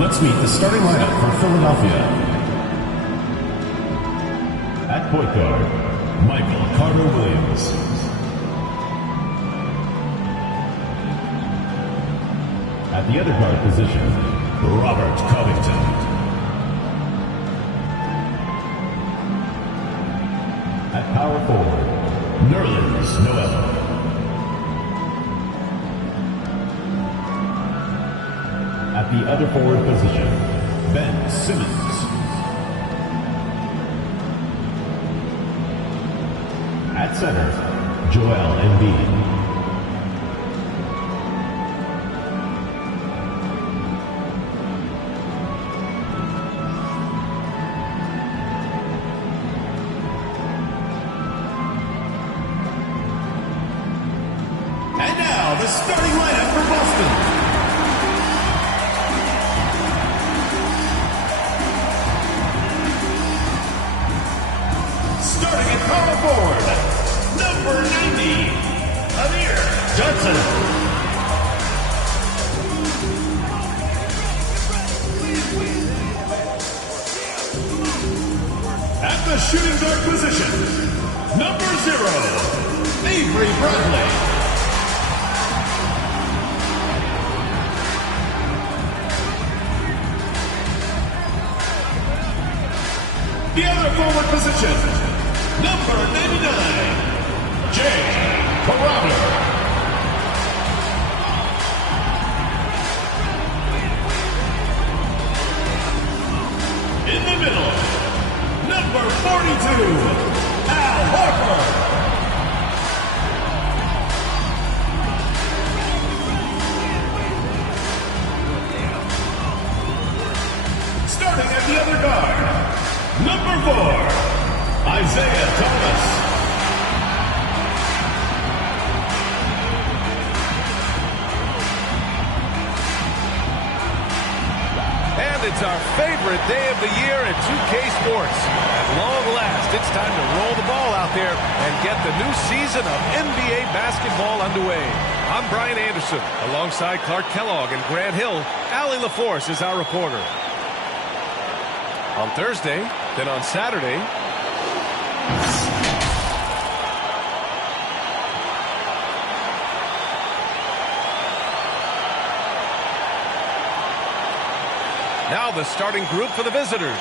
Let's meet the starting lineup for Philadelphia. At point guard, Michael Carter-Williams. At the other guard position, Robert Covington. At power forward, Nerlens Noel. At the other forward position, Ben Simmons. At center, Joel Embiid. And now, the starting lineup for Boston. Starting at power forward, number 90, Amir Johnson. At the shooting guard position, number 0, Avery Bradley. The other forward position, number 99, Jay Crowder. In the middle, number 42, Al Horford. Starting at the other guard, number 4, Isaiah Thomas. And it's our favorite day of the year at 2K Sports. At long last, it's time to roll the ball out there and get the new season of NBA basketball underway. I'm Brian Anderson. Alongside Clark Kellogg and Grant Hill, Allie LaForce is our reporter. On Thursday, then on Saturday, now the starting group for the visitors.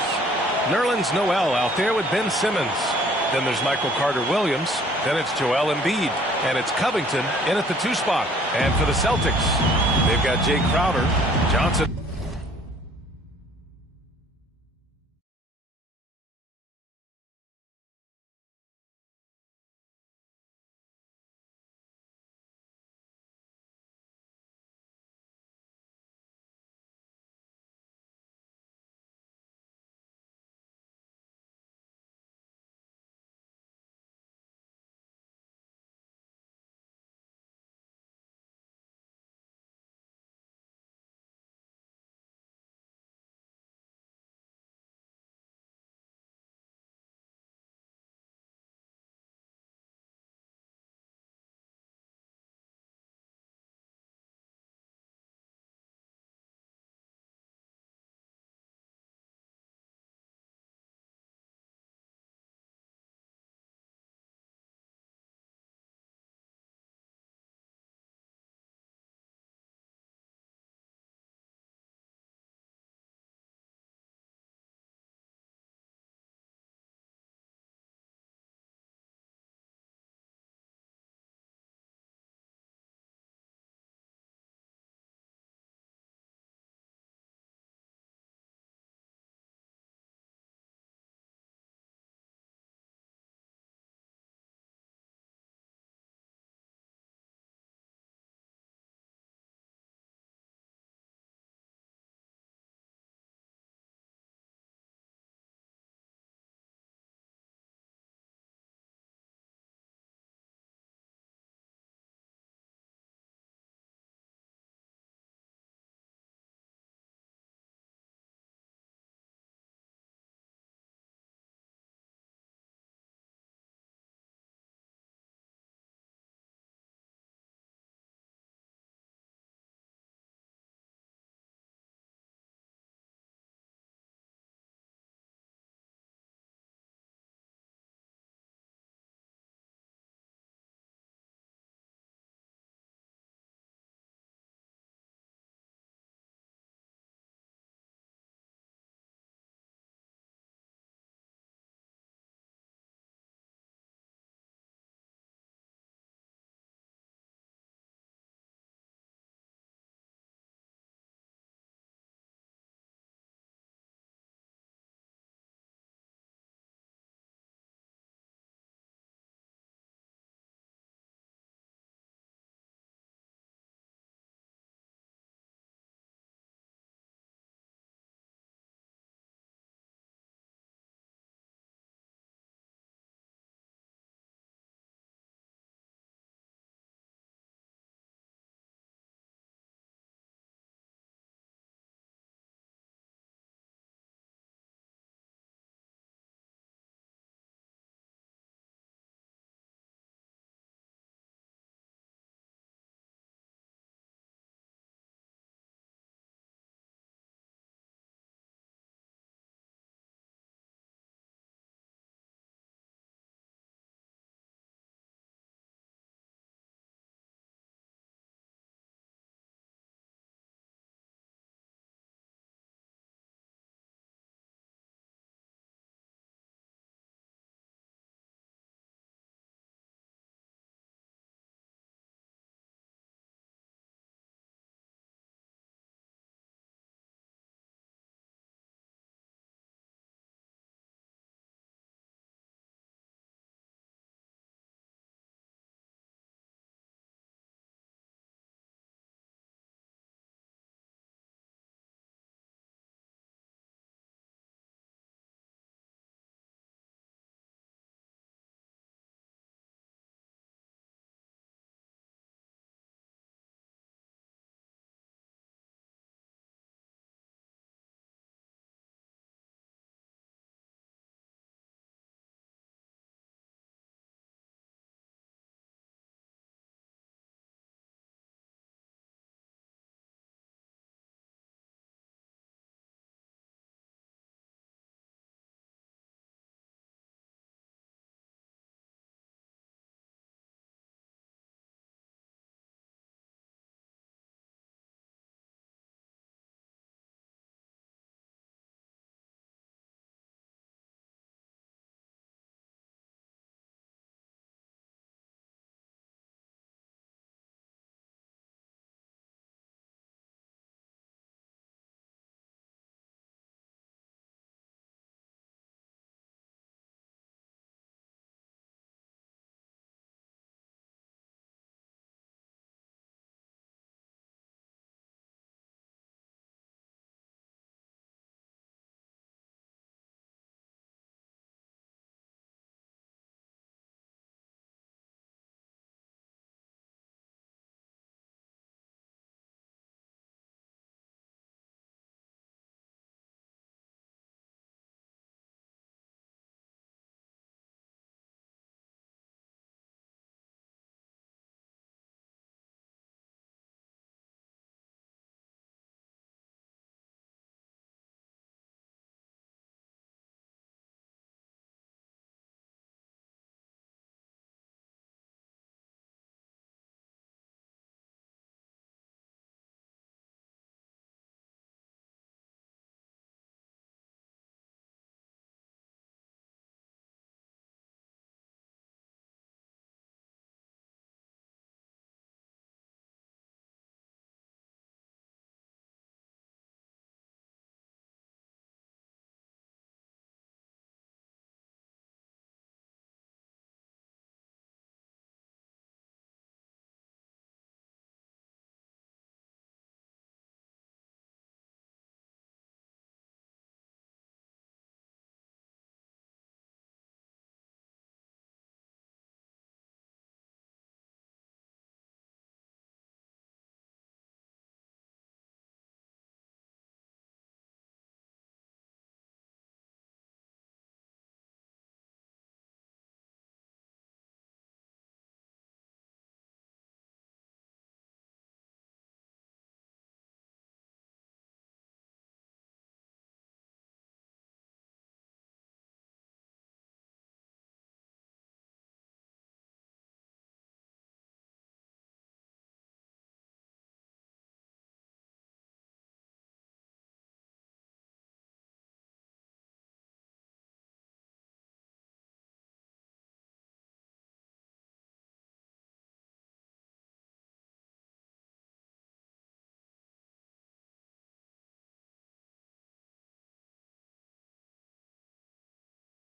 Nerlens Noel out there with Ben Simmons. Then there's Michael Carter-Williams. Then it's Joel Embiid. And it's Covington in at the 2 spot. And for the Celtics, they've got Jay Crowder, Johnson.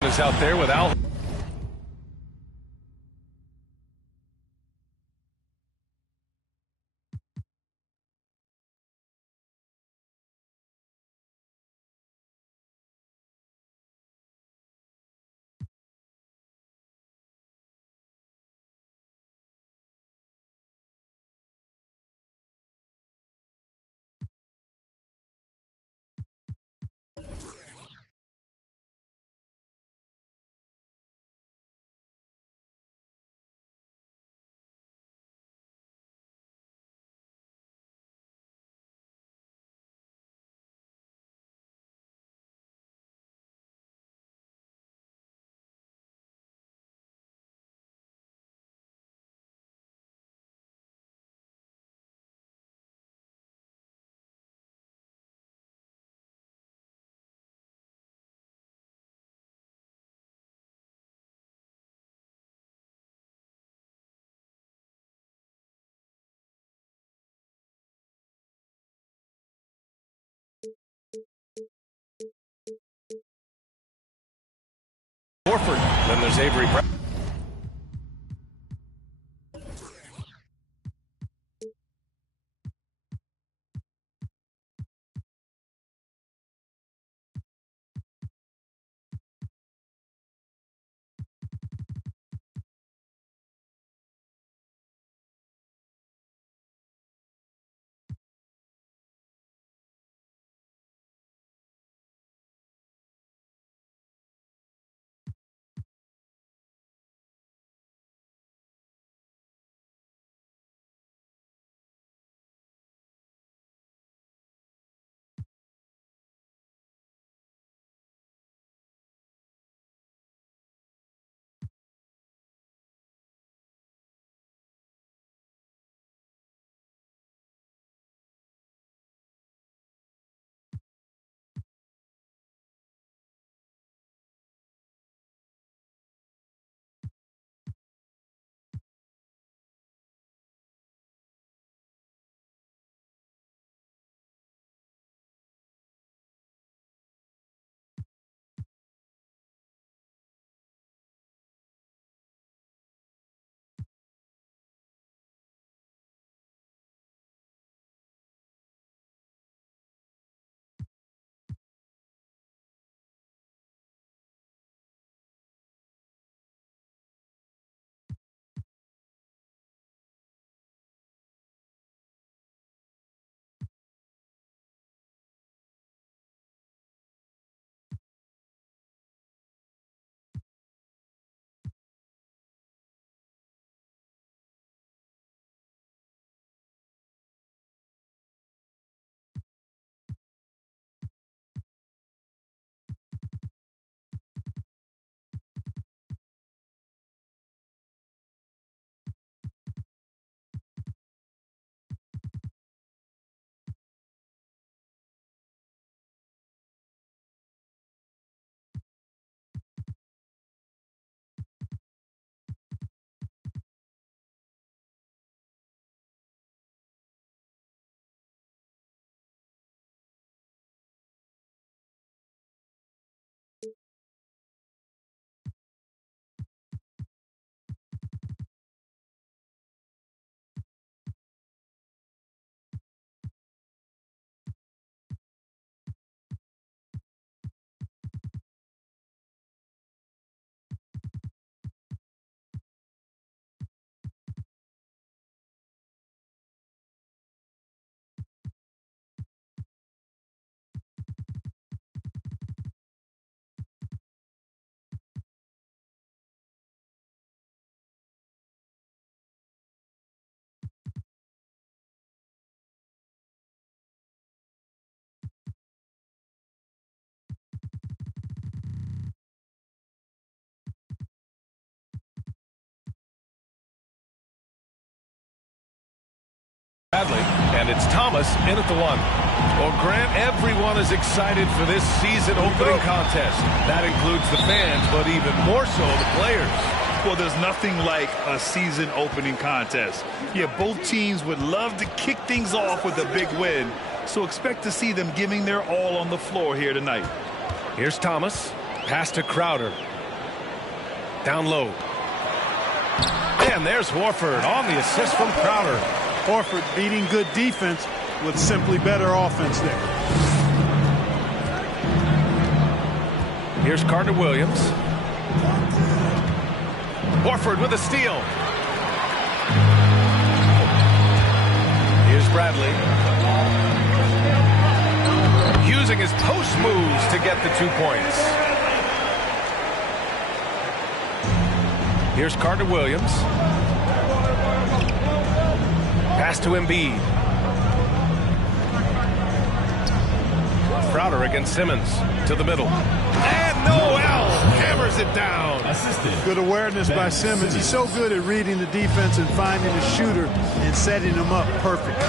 is out there with Al. Horford. Then there's Avery Brown. Bradley, and it's Thomas in at the one. Well, Grant, everyone is excited for this season opening contest. That includes the fans, but even more so the players. Well, there's nothing like a season opening contest. Yeah, both teams would love to kick things off with a big win, so expect to see them giving their all on the floor here tonight. Here's Thomas, pass to Crowder. Down low. And there's Horford on the assist from Crowder. Horford beating good defense with simply better offense there. Here's Carter-Williams. Horford with a steal. Here's Bradley. Using his post moves to get the 2 points. Here's Carter-Williams. Pass to Embiid. Crowder against Simmons to the middle. And Noel hammers it down. Good awareness by Simmons. He's so good at reading the defense and finding a shooter and setting him up perfect.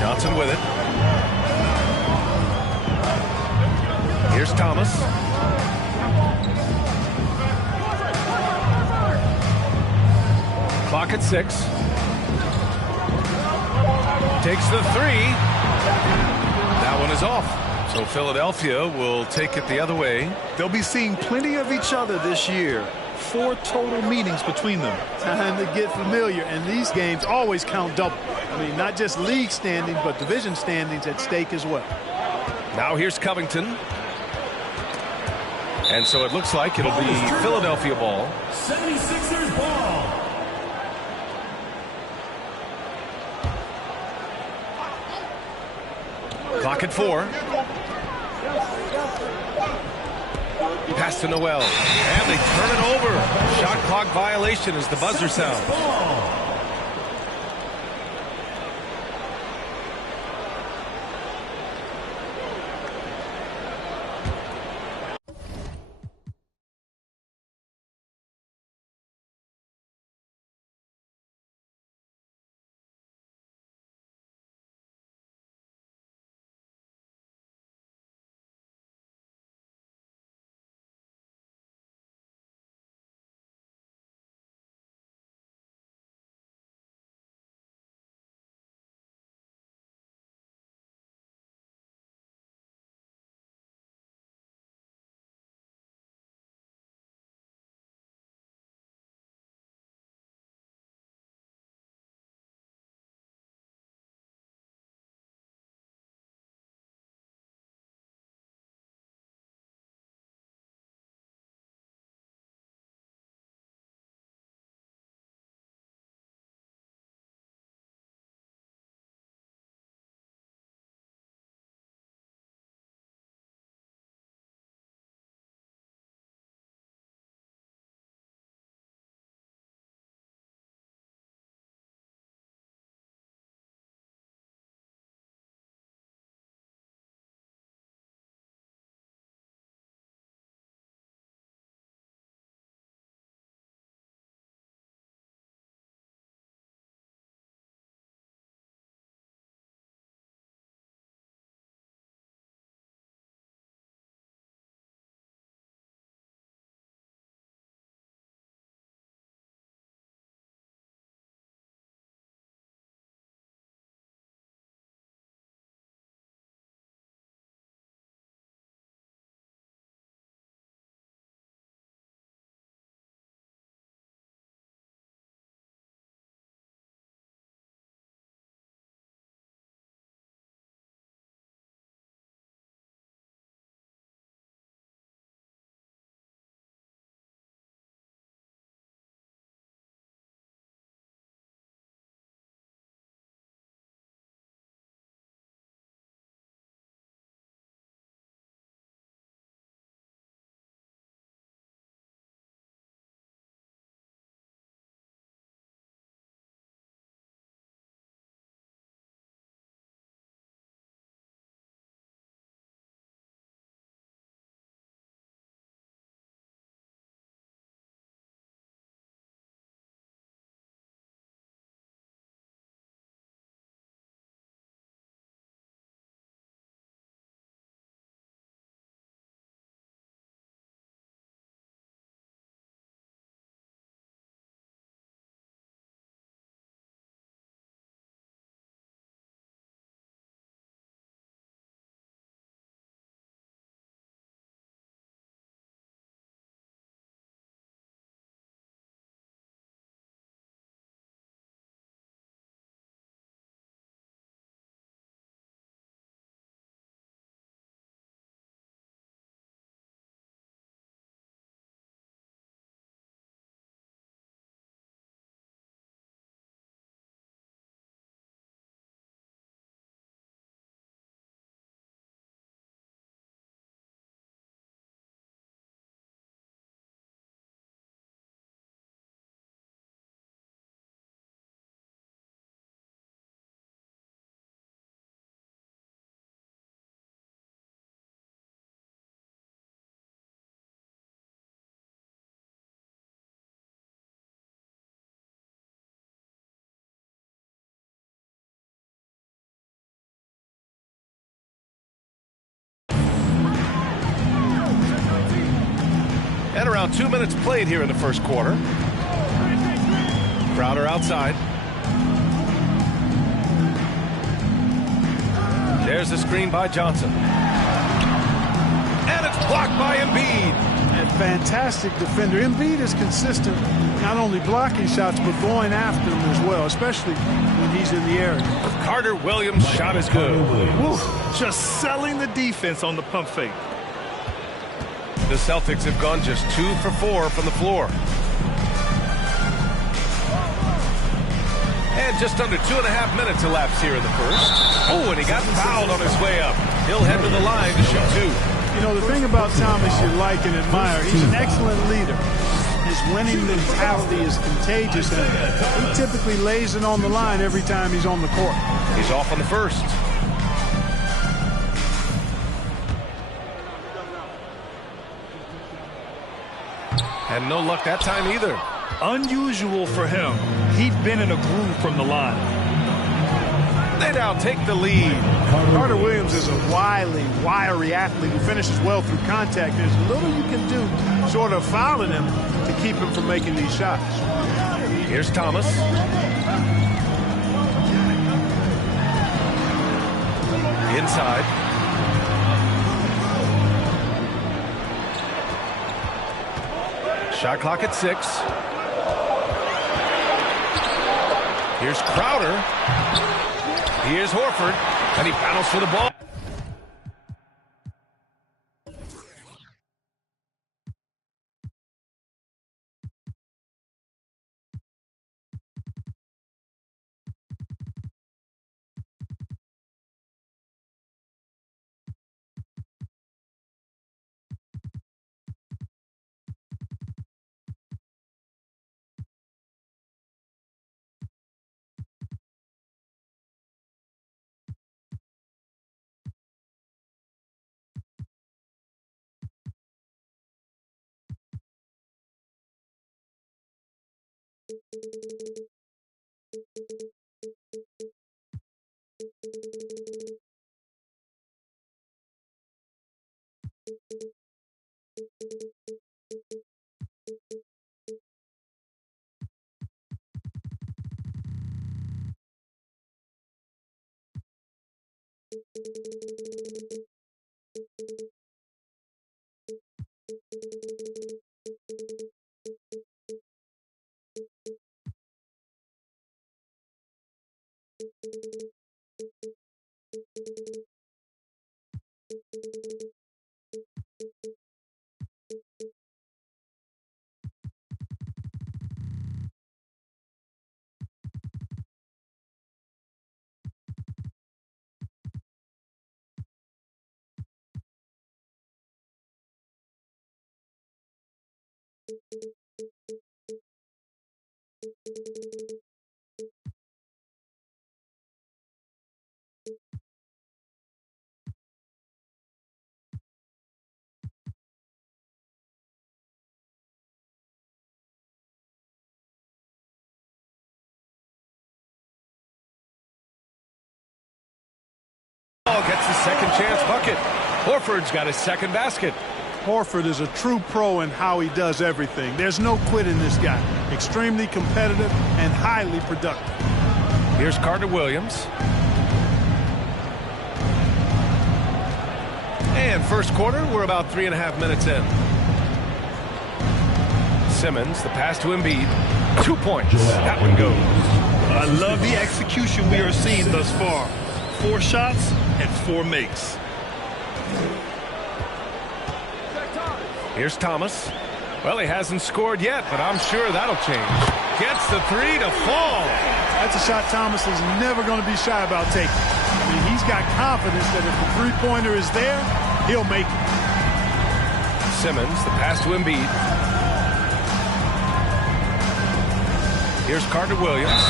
Johnson with it. Here's Thomas. Clock at 6. Takes the 3. That one is off. So Philadelphia will take it the other way. They'll be seeing plenty of each other this year. 4 total meetings between them. Time to get familiar, and these games always count double. I mean, not just league standings, but division standings at stake as well. Now here's Covington. And so it looks like it'll be Philadelphia ball. 76ers ball. Clock at 4. Pass to Noel. And they turn it over. Shot clock violation as the buzzer sounds. about 2 minutes played here in the first quarter. Crowder outside. There's the screen by Johnson. And it's blocked by Embiid. A fantastic defender. Embiid is consistent, not only blocking shots, but going after them as well, especially when he's in the area. Carter Williams' shot is good. Woo, just selling the defense on the pump fake. The Celtics have gone just 2 for 4 from the floor. And just under 2.5 minutes elapsed here in the first. Oh, and he got fouled on his way up. He'll head to the line to shoot 2. You know, the thing about Thomas you like and admire, he's an excellent leader. His winning mentality is contagious, and he typically lays it on the line every time he's on the court. He's off on the first. And no luck that time either. Unusual for him. He'd been in a groove from the line. They now take the lead. Carter Williams is a wily, wiry athlete who finishes well through contact. There's little you can do short of fouling him to keep him from making these shots. Here's Thomas. Inside. Shot clock at 6. Here's Crowder. Here's Horford, and he battles for the ball. Gets the second chance bucket. Horford's got his second basket. Horford is a true pro in how he does everything. There's no quit in this guy. Extremely competitive and highly productive. Here's Carter Williams. And first quarter, we're about 3.5 minutes in. Simmons, the pass to Embiid. 2 points. That one goes. I love the execution we are seeing thus far. 4 shots and 4 makes. Here's Thomas. Well, he hasn't scored yet, but I'm sure that'll change. Gets the 3 to fall. That's a shot Thomas is never going to be shy about taking. I mean, he's got confidence that if the three-pointer is there, he'll make it. Simmons, the pass to Embiid. Here's Carter Williams.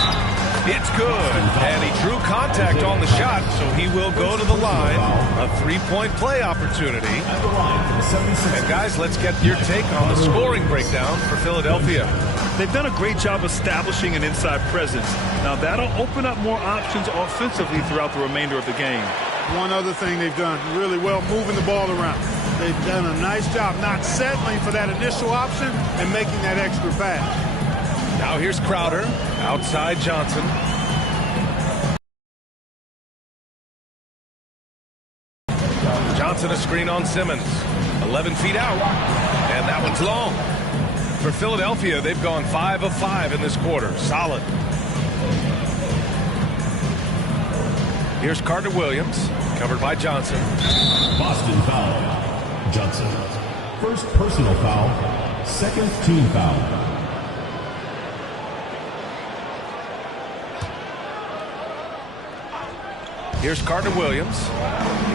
It's good, and he drew contact on the shot, so he will go to the line. A 3-point play opportunity. And guys, let's get your take on the scoring breakdown for Philadelphia. They've done a great job establishing an inside presence. Now that'll open up more options offensively throughout the remainder of the game. One other thing they've done really well, moving the ball around. they've done a nice job not settling for that initial option and making that extra pass. Now here's Crowder, outside Johnson. Johnson a screen on Simmons. 11 feet out, and that one's long. For Philadelphia, they've gone 5 of 5 in this quarter. Solid. Here's Carter Williams, covered by Johnson. Boston foul. Johnson. First personal foul. Second team foul. Here's Carter Williams.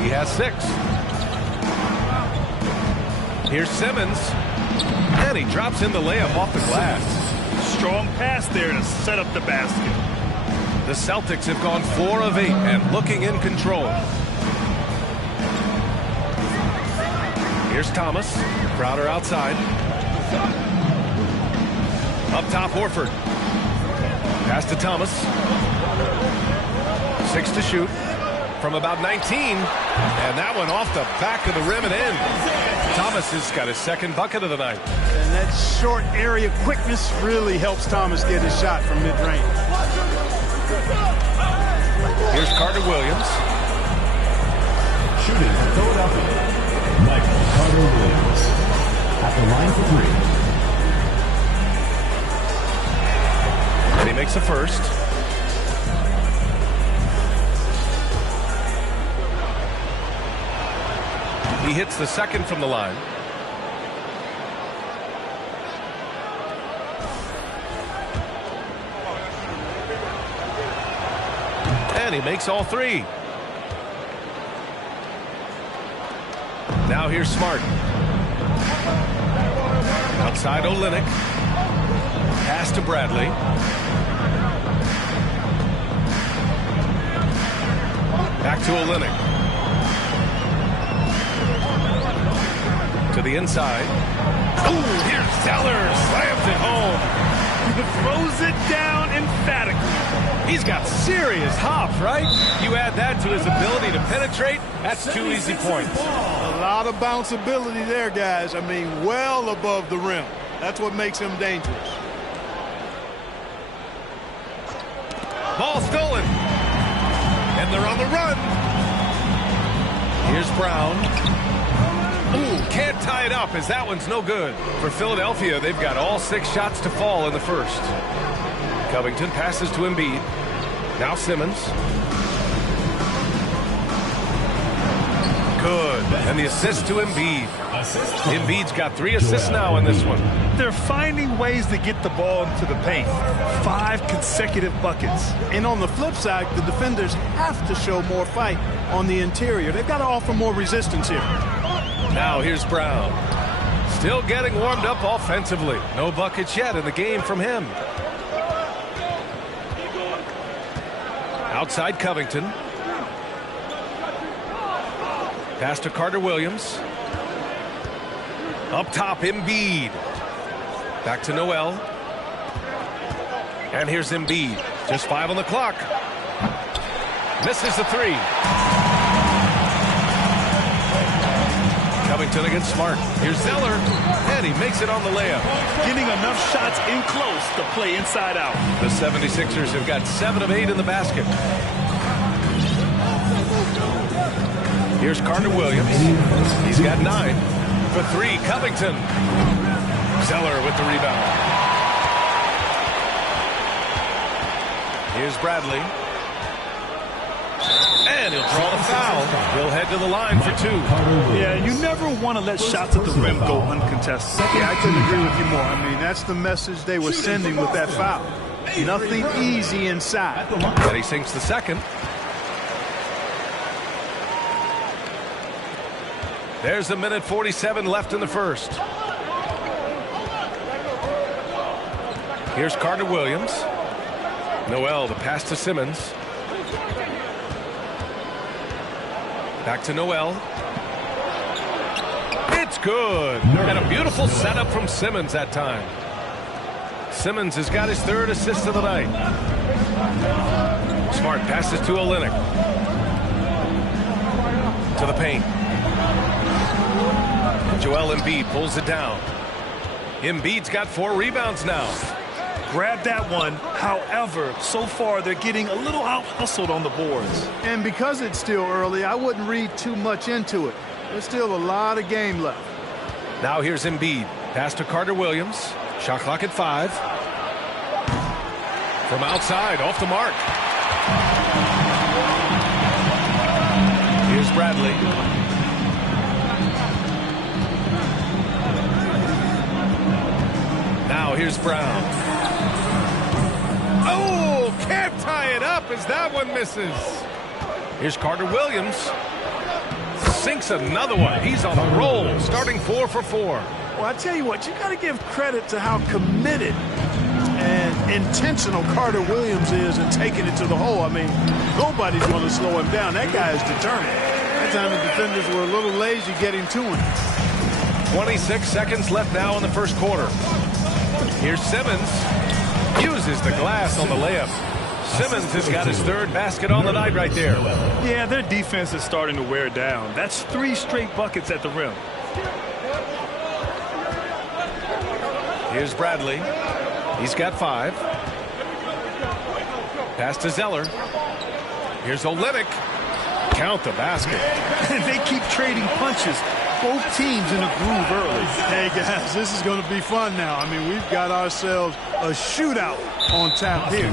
He has 6. Here's Simmons. And he drops in the layup off the glass. Strong pass there to set up the basket. The Celtics have gone 4 of 8 and looking in control. Here's Thomas. Crowder outside. Up top, Horford. Pass to Thomas. 6 to shoot from about 19. And that one off the back of the rim and in. Thomas has got his second bucket of the night. And that short area quickness really helps Thomas get his shot from mid-range. Here's Carter Williams. Shooting for Philadelphia. Michael Carter Williams. At the line for 3. And he makes a first. He hits the second from the line. And he makes all 3. Now here's Smart. Outside Olynyk. Pass to Bradley. Back to Olynyk. To the inside. Ooh, here's Zeller. Slams it home. Throws it down emphatically. He's got serious hops, right? You add that to his ability to penetrate, that's 2 easy points. A lot of bounceability there, guys. I mean, well above the rim. That's what makes him dangerous. Ball stolen. And they're on the run. Here's Brown. Ooh, can't tie it up as that one's no good. For Philadelphia, they've got all 6 shots to fall in the first. Covington passes to Embiid. Now Simmons. Good. And the assist to Embiid. Embiid's got 3 assists now in this one. They're finding ways to get the ball into the paint. 5 consecutive buckets. And on the flip side, the defenders have to show more fight on the interior. They've got to offer more resistance here. Now here's Brown. Still getting warmed up offensively. No buckets yet in the game from him. Outside Covington. Pass to Carter Williams. Up top, Embiid. Back to Noel. And here's Embiid. Just 5 on the clock. Misses the 3. Covington against Smart. Here's Zeller. And he makes it on the layup. Getting enough shots in close to play inside out. The 76ers have got 7 of 8 in the basket. Here's Carter Williams. He's got 9. For 3, Covington. Zeller with the rebound. Here's Bradley. And he'll draw the foul. He'll head to the line for 2. Yeah, you never want to let shots at the rim go uncontested. Yeah, I couldn't agree with you more. I mean, that's the message they were sending with that foul. Nothing easy inside. And he sinks the second. There's a minute 47 left in the first. Here's Carter Williams. Noel, the pass to Simmons. Back to Noel. It's good. And a beautiful setup from Simmons that time. Simmons has got his 3rd assist of the night. Smart passes to Olynyk. To the paint. Joel Embiid pulls it down. Embiid's got 4 rebounds now. Grab that one. However, so far they're getting a little out-hustled on the boards. And because it's still early, I wouldn't read too much into it. There's still a lot of game left. Now here's Embiid. Pass to Carter Williams. Shot clock at 5. From outside, off the mark. Here's Bradley. Now here's Brown. Oh, can't tie it up as that one misses. Here's Carter Williams. Sinks another one. He's on a roll, starting 4 for 4. Well, I tell you what, you got to give credit to how committed and intentional Carter Williams is in taking it to the hole. I mean, nobody's going to slow him down. That guy is determined. That time the defenders were a little lazy getting to him. 26 seconds left now in the first quarter. Here's Simmons. Uses the glass on the layup. Simmons has got his 3rd basket on the night right there. Yeah, their defense is starting to wear down. That's 3 straight buckets at the rim. Here's Bradley. He's got 5. Pass to Zeller. Here's Olynyk. Count the basket. They keep trading punches. Both teams in the groove early. Hey, guys, this is going to be fun now. I mean, we've got ourselves a shootout on tap here.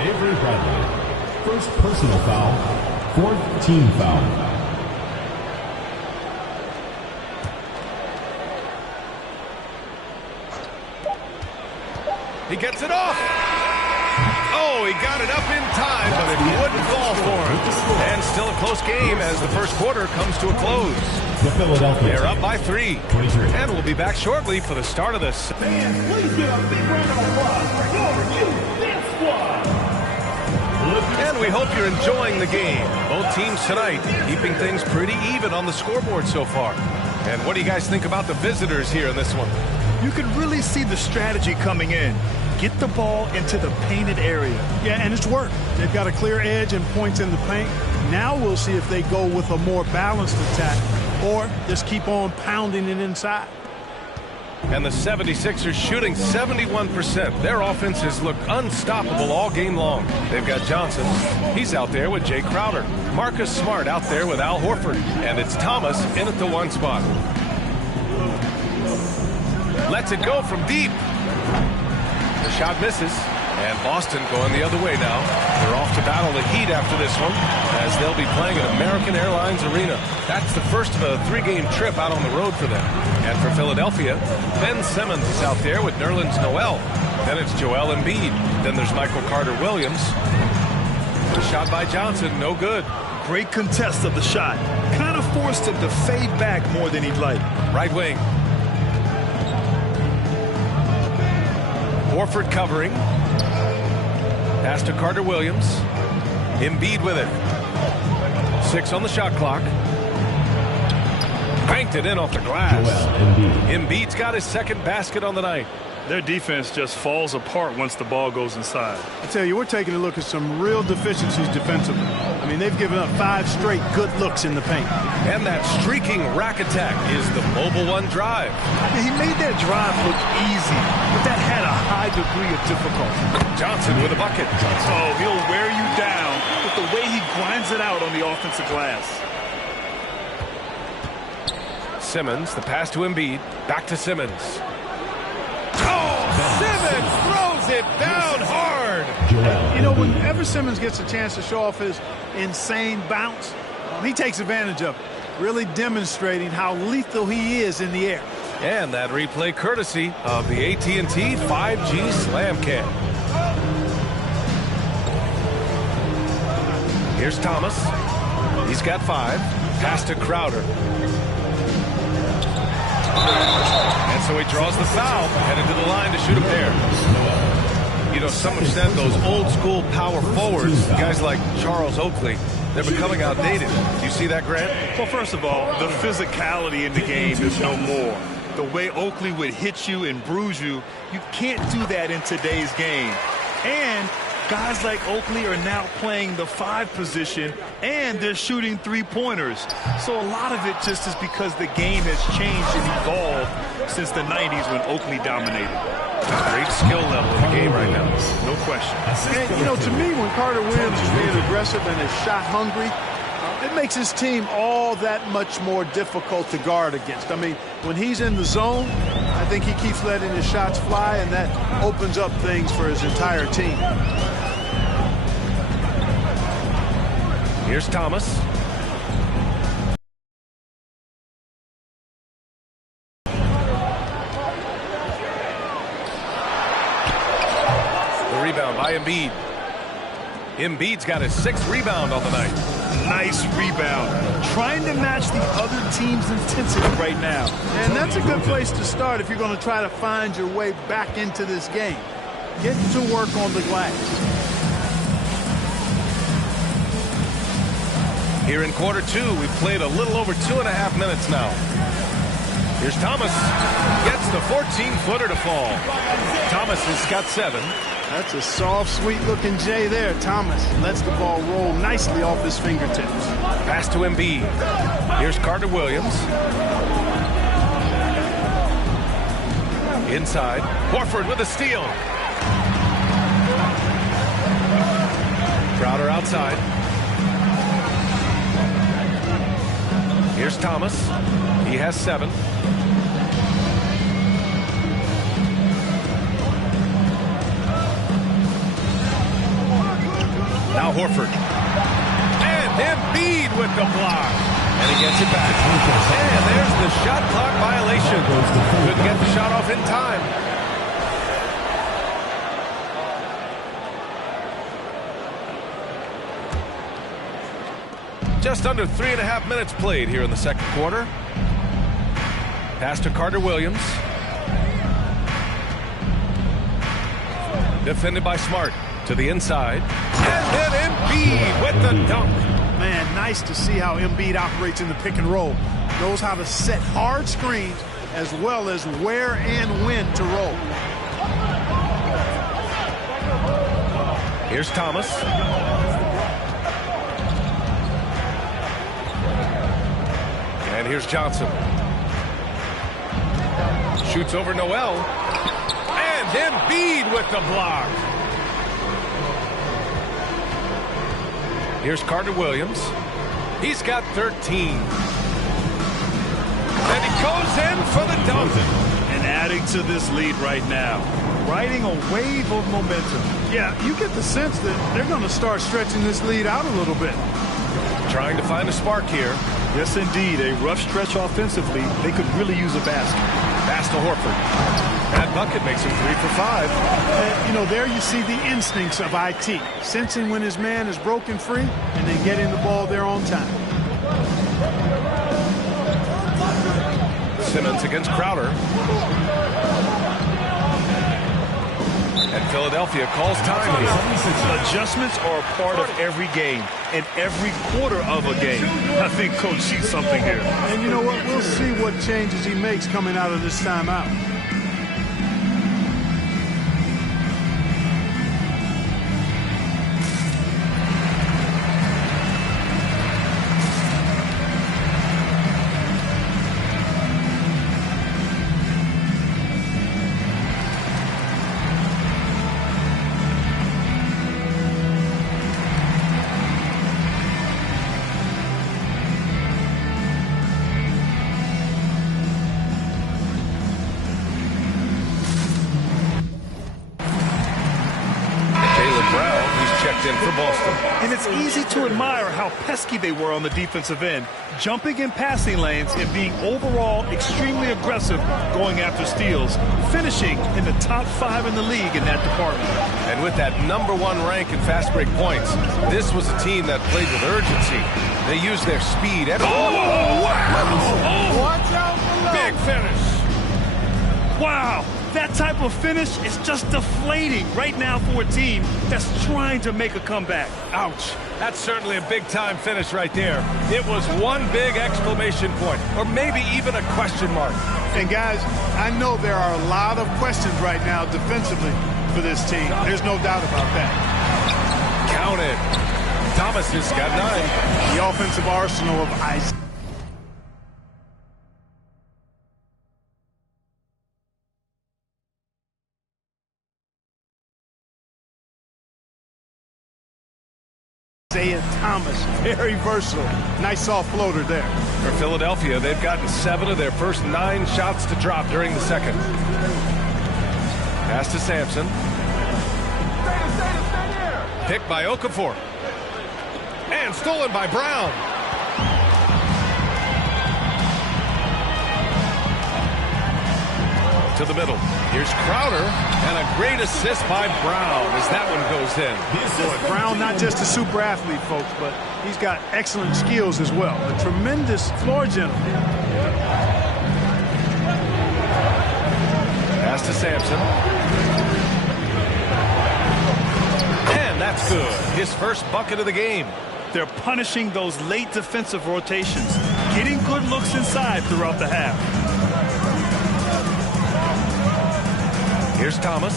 Avery Bradley. First personal foul. 4th team foul. He gets it off. Oh, he got it up in time, but it wouldn't fall for him. And still a close game as the first quarter comes to a close. The Philadelphia. They're up by 3. 23. And we'll be back shortly for the start of this. Fans, please give a big round of applause for your Youth Squad. And we hope you're enjoying the game. Both teams tonight keeping things pretty even on the scoreboard so far. And what do you guys think about the visitors here in this one? You can really see the strategy coming in. Get the ball into the painted area. Yeah, and it's worked. They've got a clear edge and points in the paint. Now we'll see if they go with a more balanced attack or just keep on pounding it inside. And the 76ers shooting 71%. Their offenses look unstoppable all game long. They've got Johnson. He's out there with Jay Crowder. Marcus Smart out there with Al Horford. And it's Thomas in at the 1 spot. Lets it go from deep. The shot misses. And Boston going the other way now. They're off to battle the Heat after this one as they'll be playing at American Airlines Arena. That's the first of a 3-game trip out on the road for them. And for Philadelphia, Ben Simmons is out there with Nerlens Noel. Then it's Joel Embiid. Then there's Michael Carter Williams. The shot by Johnson, no good. Great contest of the shot. Kind of forced him to fade back more than he'd like. Right wing. Horford covering. Pass to Carter Williams. Embiid with it. 6 on the shot clock. Banked it in off the glass. Embiid's got his 2nd basket on the night. Their defense just falls apart once the ball goes inside. I tell you, we're taking a look at some real deficiencies defensively. I mean, they've given up 5 straight good looks in the paint. And that streaking rack attack is the Mobile One drive. He made that drive look easy, but that had a high degree of difficulty. Johnson with a bucket. Oh, he'll wear you down with the way he grinds it out on the offensive glass. Simmons, the pass to Embiid. Back to Simmons. Simmons throws it down hard. You know, whenever Simmons gets a chance to show off his insane bounce, he takes advantage of it, really demonstrating how lethal he is in the air. And that replay courtesy of the AT&T 5G Slam Cam. Here's Thomas. He's got 5. Pass to Crowder. And so he draws the foul, headed to the line to shoot a pair. You know, some have said those old school power forwards, guys like Charles Oakley, they're becoming outdated. Do you see that, Grant? Well, first of all, the physicality in the game is no more. The way Oakley would hit you and bruise you, you can't do that in today's game. And Guys like Oakley are now playing the 5 position, and they're shooting 3-pointers. So a lot of it just is because the game has changed and evolved since the 90s when Oakley dominated. Great skill level in the game right now. No question. And, you know, to me, when Carter Williams is being aggressive and is shot hungry, it makes his team all that much more difficult to guard against. I mean, when he's in the zone, I think he keeps letting his shots fly, and that opens up things for his entire team. Here's Thomas. The rebound by Embiid. Embiid's got his 6th rebound on the night. Nice rebound. Trying to match the other team's intensity right now. And that's a good place to start if you're going to try to find your way back into this game. Get to work on the glass. Here in quarter 2, we've played a little over 2.5 minutes now. Here's Thomas. Gets the 14-footer to fall. Thomas has got 7. That's a soft, sweet-looking J there. Thomas lets the ball roll nicely off his fingertips. Pass to Embiid. Here's Carter Williams. Inside. Horford with a steal. Crowder outside. Here's Thomas. He has 7. Now Horford. And Embiid with the block. And he gets it back. And there's the shot clock violation. Couldn't get the shot off in time. Just under 3.5 minutes played here in the second quarter. Pass to Carter Williams. Defended by Smart. To the inside. And then Embiid with the dunk. Man, nice to see how Embiid operates in the pick and roll. Knows how to set hard screens as well as where and when to roll. Here's Thomas. And here's Johnson. Shoots over Noel. And Embiid with the block. Here's Carter Williams. He's got 13. And he goes in for the dunk. And adding to this lead right now. Riding a wave of momentum. Yeah, you get the sense that they're going to start stretching this lead out a little bit. Trying to find a spark here. Yes, indeed. A rough stretch offensively. They could really use a basket. Pass to Horford. That bucket makes him 3 for 5. You know, there you see the instincts of IT. Sensing when his man is broken free and then getting the ball there on time. Simmons against Crowder. And Philadelphia calls time here. Adjustments are a part of every game and every quarter of a game. I think Coach sees something here. And you know what? We'll see what changes he makes coming out of this timeout. In for Boston. And it's easy to admire how pesky they were on the defensive end, jumping in passing lanes and being overall extremely aggressive going after steals, finishing in the top 5 in the league in that department. And with that #1 rank in fast break points, this was a team that played with urgency. They used their speed. And Watch out below. Big finish. Wow. That type of finish is just deflating right now for a team that's trying to make a comeback. Ouch. That's certainly a big-time finish right there. It was one big exclamation point, or maybe even a question mark. And, guys, I know there are a lot of questions right now defensively for this team. There's no doubt about that. counted. Thomas has got 9. The offensive arsenal of Isaiah Thomas, very versatile. Nice soft floater there. For Philadelphia, they've gotten 7 of their first 9 shots to drop during the second. Pass to Sampson. Picked by Okafor. And stolen by Brown. To the middle. Here's Crowder, and a great assist by Brown as that one goes in. Boy, Brown, not just a super athlete, folks, but he's got excellent skills as well. A tremendous floor general. Pass to Sampson. And that's good. His first bucket of the game. They're punishing those late defensive rotations, getting good looks inside throughout the half. Here's Thomas.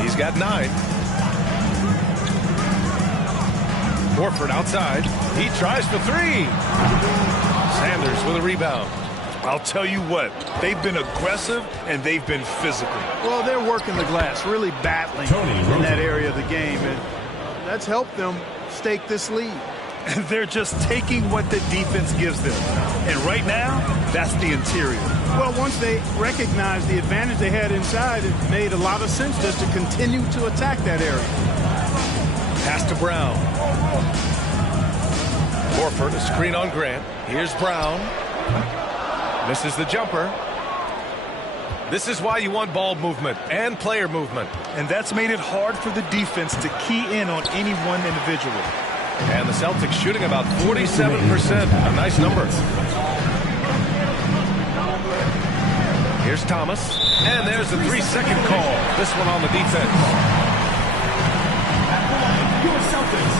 He's got 9. Horford outside. He tries for 3. Sanders with a rebound. I'll tell you what, they've been aggressive and they've been physical. Well, they're working the glass, really battling in that area of the game, and that's helped them stake this lead. They're just taking what the defense gives them. And right now, that's the interior. Well, once they recognized the advantage they had inside, it made a lot of sense just to continue to attack that area. Pass to Brown. Horford, a screen on Grant. Here's Brown. Misses the jumper. This is why you want ball movement and player movement. And that's made it hard for the defense to key in on any one individual. And the Celtics shooting about 47%. A nice number. Here's Thomas. And there's a 3-second call. This one on the defense. Your Celtics,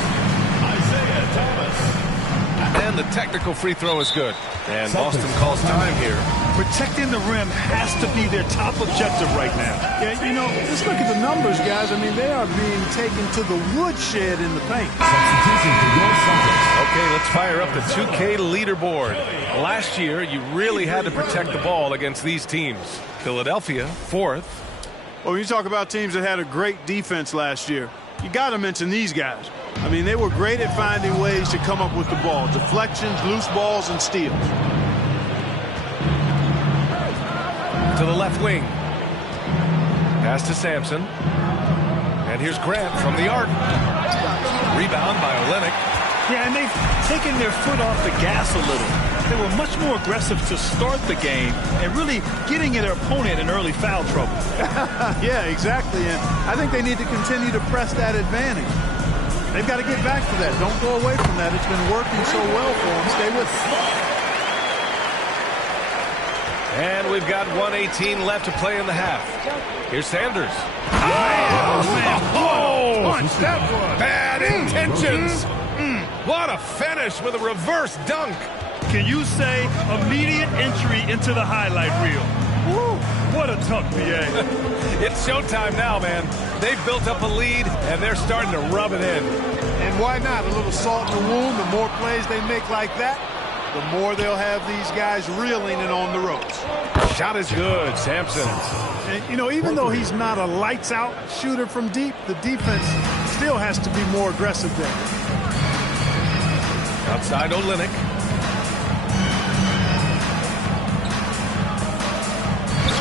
Isaiah Thomas. And the technical free throw is good. And Boston calls time here. Protecting the rim has to be their top objective right now. Yeah, you know, just look at the numbers, guys. I mean, they are being taken to the woodshed in the paint. Okay, let's fire up the 2K leaderboard. Last year, you really had to protect the ball against these teams. Philadelphia, 4th. Well, when you talk about teams that had a great defense last year, you got to mention these guys. I mean, they were great at finding ways to come up with the ball. Deflections, loose balls, and steals. To the left wing. Pass to Sampson. And here's Grant from the arc. Rebound by Olynyk. Yeah, and they've taken their foot off the gas a little. They were much more aggressive to start the game and really getting their opponent in early foul trouble. Yeah, exactly. And I think they need to continue to press that advantage. They've got to get back to that. Don't go away from that. It's been working so well for them. Stay with it. And we've got 1:18 left to play in the half. Here's Sanders. Oh, punch that one. Bad intentions. What a finish with a reverse dunk. Can you say immediate entry into the highlight reel? Woo, what a dunk, BA. It's showtime now, man. They've built up a lead, and they're starting to rub it in. And why not? A little salt in the wound. The more plays they make like that, the more they'll have these guys reeling and on the ropes. Shot is good, Sampson. And, you know, even though he's not a lights-out shooter from deep, the defense still has to be more aggressive there. Outside Olynyk.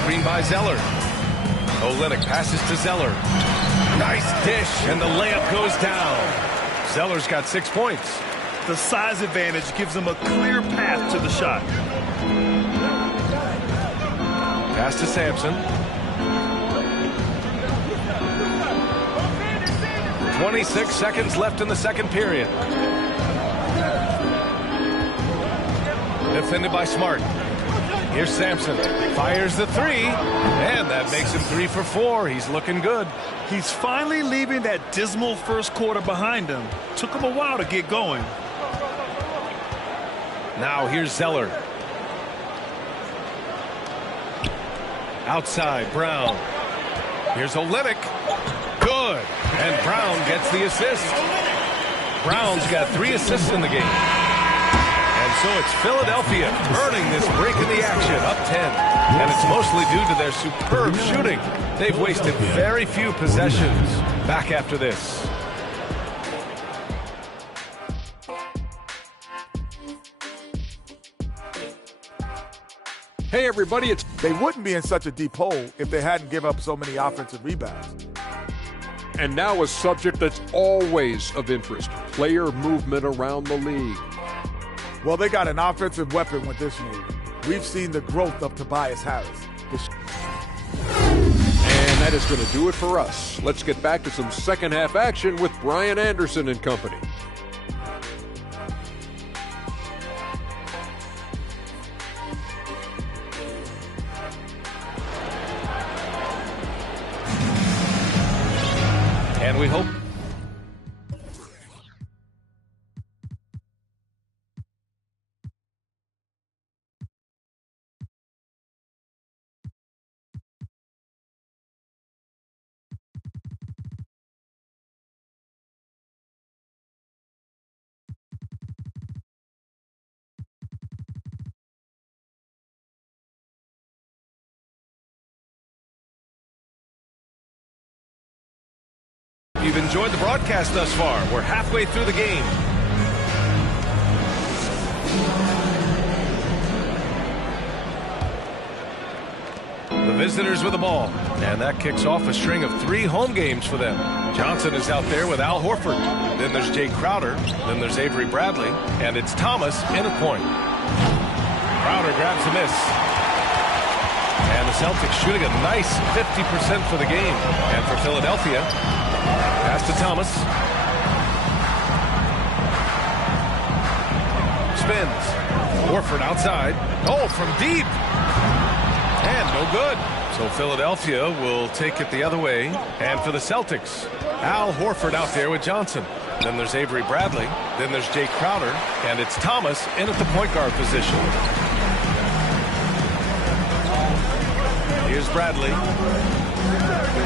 Screen by Zeller. Olynyk passes to Zeller. Nice dish, and the layup goes down. Zeller's got 6 points. The size advantage gives them a clear path to the shot. Pass to Sampson. 26 seconds left in the second period. Defended by Smart. Here's Sampson. Fires the 3. And that makes him 3 for 4. He's looking good. He's finally leaving that dismal first quarter behind him. Took him a while to get going. Now here's Zeller. Outside, Brown. Here's Olynyk. Good. And Brown gets the assist. Brown's got 3 assists in the game. And so it's Philadelphia earning this break in the action, up 10. And it's mostly due to their superb shooting. They've wasted very few possessions. Back after this. Hey, everybody, they wouldn't be in such a deep hole if they hadn't given up so many offensive rebounds. And now a subject that's always of interest, player movement around the league. Well, they got an offensive weapon with this move. We've seen the growth of Tobias Harris. And that is going to do it for us. Let's get back to some second half action with Brian Anderson and company. And we hope. You've enjoyed the broadcast thus far. We're halfway through the game. The visitors with the ball. And that kicks off a string of 3 home games for them. Johnson is out there with Al Horford. Then there's Jay Crowder. Then there's Avery Bradley. And it's Thomas in a point. Crowder grabs the miss. And the Celtics shooting a nice 50% for the game. And for Philadelphia, pass to Thomas. Spins. Horford outside. Oh, from deep. And no good. So Philadelphia will take it the other way. And for the Celtics, Al Horford out there with Johnson. Then there's Avery Bradley. Then there's Jay Crowder. And it's Thomas in at the point guard position. Here's Bradley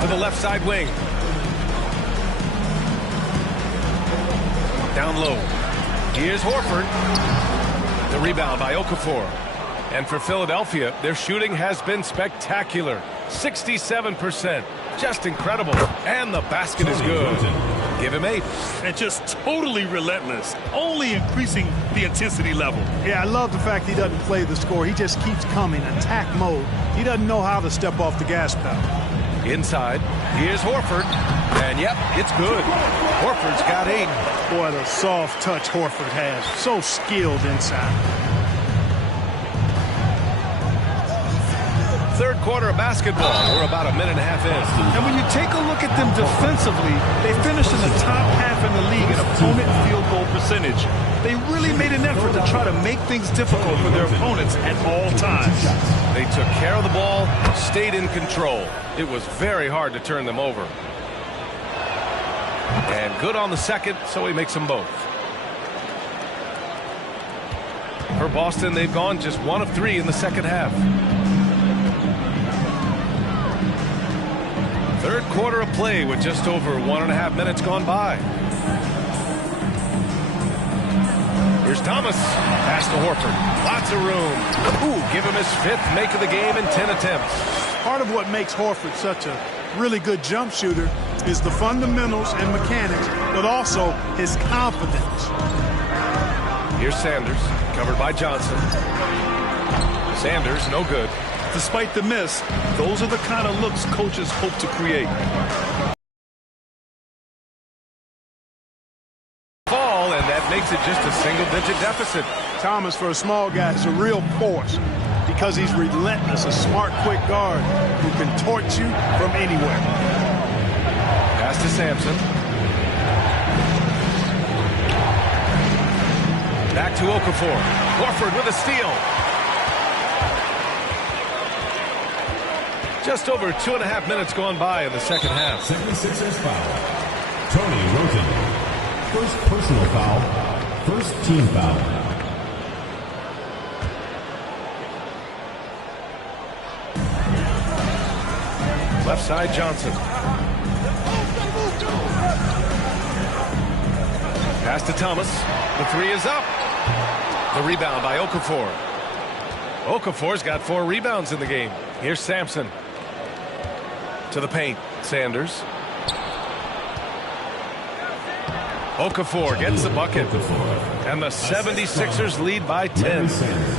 to the left side wing. Down low. Here's Horford. The rebound by Okafor. And for Philadelphia, their shooting has been spectacular. 67%. Just incredible. And the basket is good. Give him 8. And just totally relentless, only increasing the intensity level. Yeah, I love the fact he doesn't play the score. He just keeps coming, attack mode. He doesn't know how to step off the gas pedal. Inside, here's Horford. And yep, it's good. Horford's got 8. Boy, the soft touch Horford has. So skilled inside. Third quarter of basketball. We're about a minute and a half in. And when you take a look at them defensively, they finished in the top half in the league in opponent field goal percentage. They really made an effort to try to make things difficult for their opponents at all times. They took care of the ball, stayed in control. It was very hard to turn them over. And good on the second, so he makes them both. For Boston, they've gone just 1 of 3 in the second half. Third quarter of play with just over 1.5 minutes gone by. Here's Thomas. Pass to Horford. Lots of room. Ooh, give him his 5th make of the game in 10 attempts. Part of what makes Horford such a really good jump shooter is the fundamentals and mechanics, but also his confidence. Here's Sanders, covered by Johnson. Sanders, no good. Despite the miss, those are the kind of looks coaches hope to create. Ball, and that makes it just a single-digit deficit. Thomas, for a small guy, is a real force because he's relentless, a smart, quick guard who can torch you from anywhere. Pass to Sampson. Back to Okafor. Horford with a steal. Just over 2.5 minutes gone by in the second half. 76ers foul. Tony Rosen. First personal foul. First team foul. Left side Johnson. Pass to Thomas. The three is up. The rebound by Okafor. Okafor's got 4 rebounds in the game. Here's Sampson. To the paint. Sanders. Okafor gets the bucket. And the 76ers lead by 10.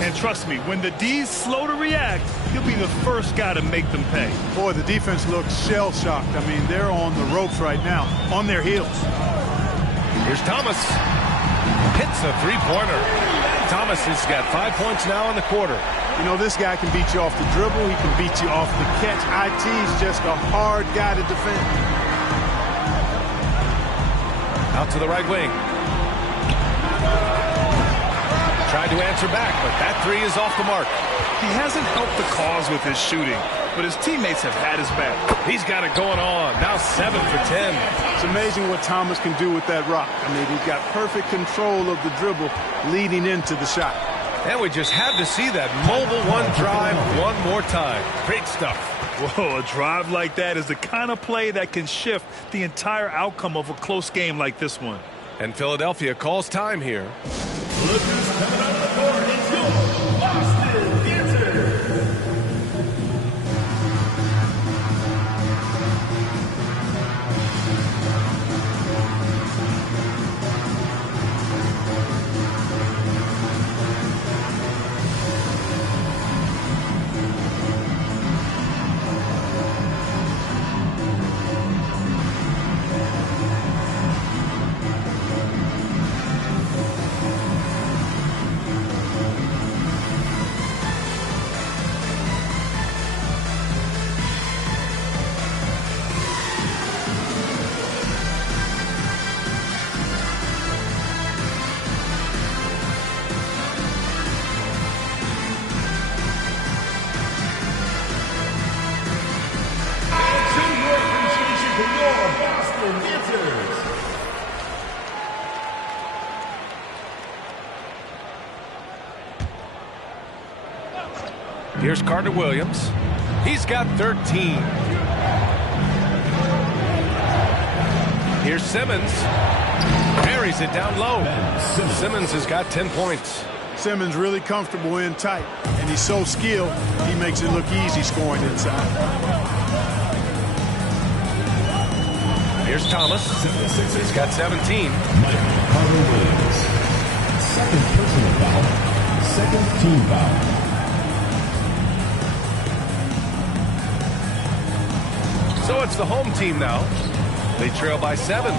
And trust me, when the D's slow to react, he'll be the first guy to make them pay. Boy, the defense looks shell-shocked. I mean, they're on the ropes right now, on their heels. Here's Thomas. Hits a three-pointer. Thomas has got 5 points now in the quarter. You know, this guy can beat you off the dribble. He can beat you off the catch. IT's just a hard guy to defend. Out to the right wing. Tried to answer back, but that three is off the mark. He hasn't helped the cause with his shooting, but his teammates have had his back. He's got it going on. Now 7 for 10. It's amazing what Thomas can do with that rock. I mean, he's got perfect control of the dribble leading into the shot. And we just had to see that mobile one drive one more time. Great stuff. Whoa, a drive like that is the kind of play that can shift the entire outcome of a close game like this one. And Philadelphia calls time here. Look who's coming on the board. It's your Boston Dancer. Here's Carter Williams. He's got 13. Here's Simmons. Buries it down low. Simmons has got 10 points. Simmons really comfortable in tight, and he's so skilled, he makes it look easy scoring inside. Here's Thomas. He's got 17. Carter Williams. Second personal foul. Second team foul. So it's the home team now. They trail by 7.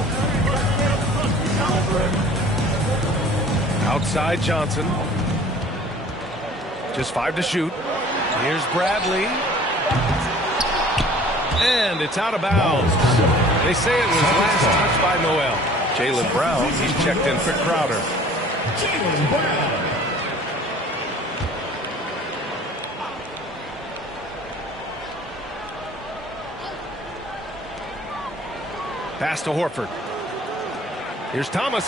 Outside Johnson. Just 5 to shoot. Here's Bradley. And it's out of bounds. They say it was last touched by Noel. Jaylen Brown, he's checked in for Crowder. Jaylen Brown. Pass to Horford. Here's Thomas.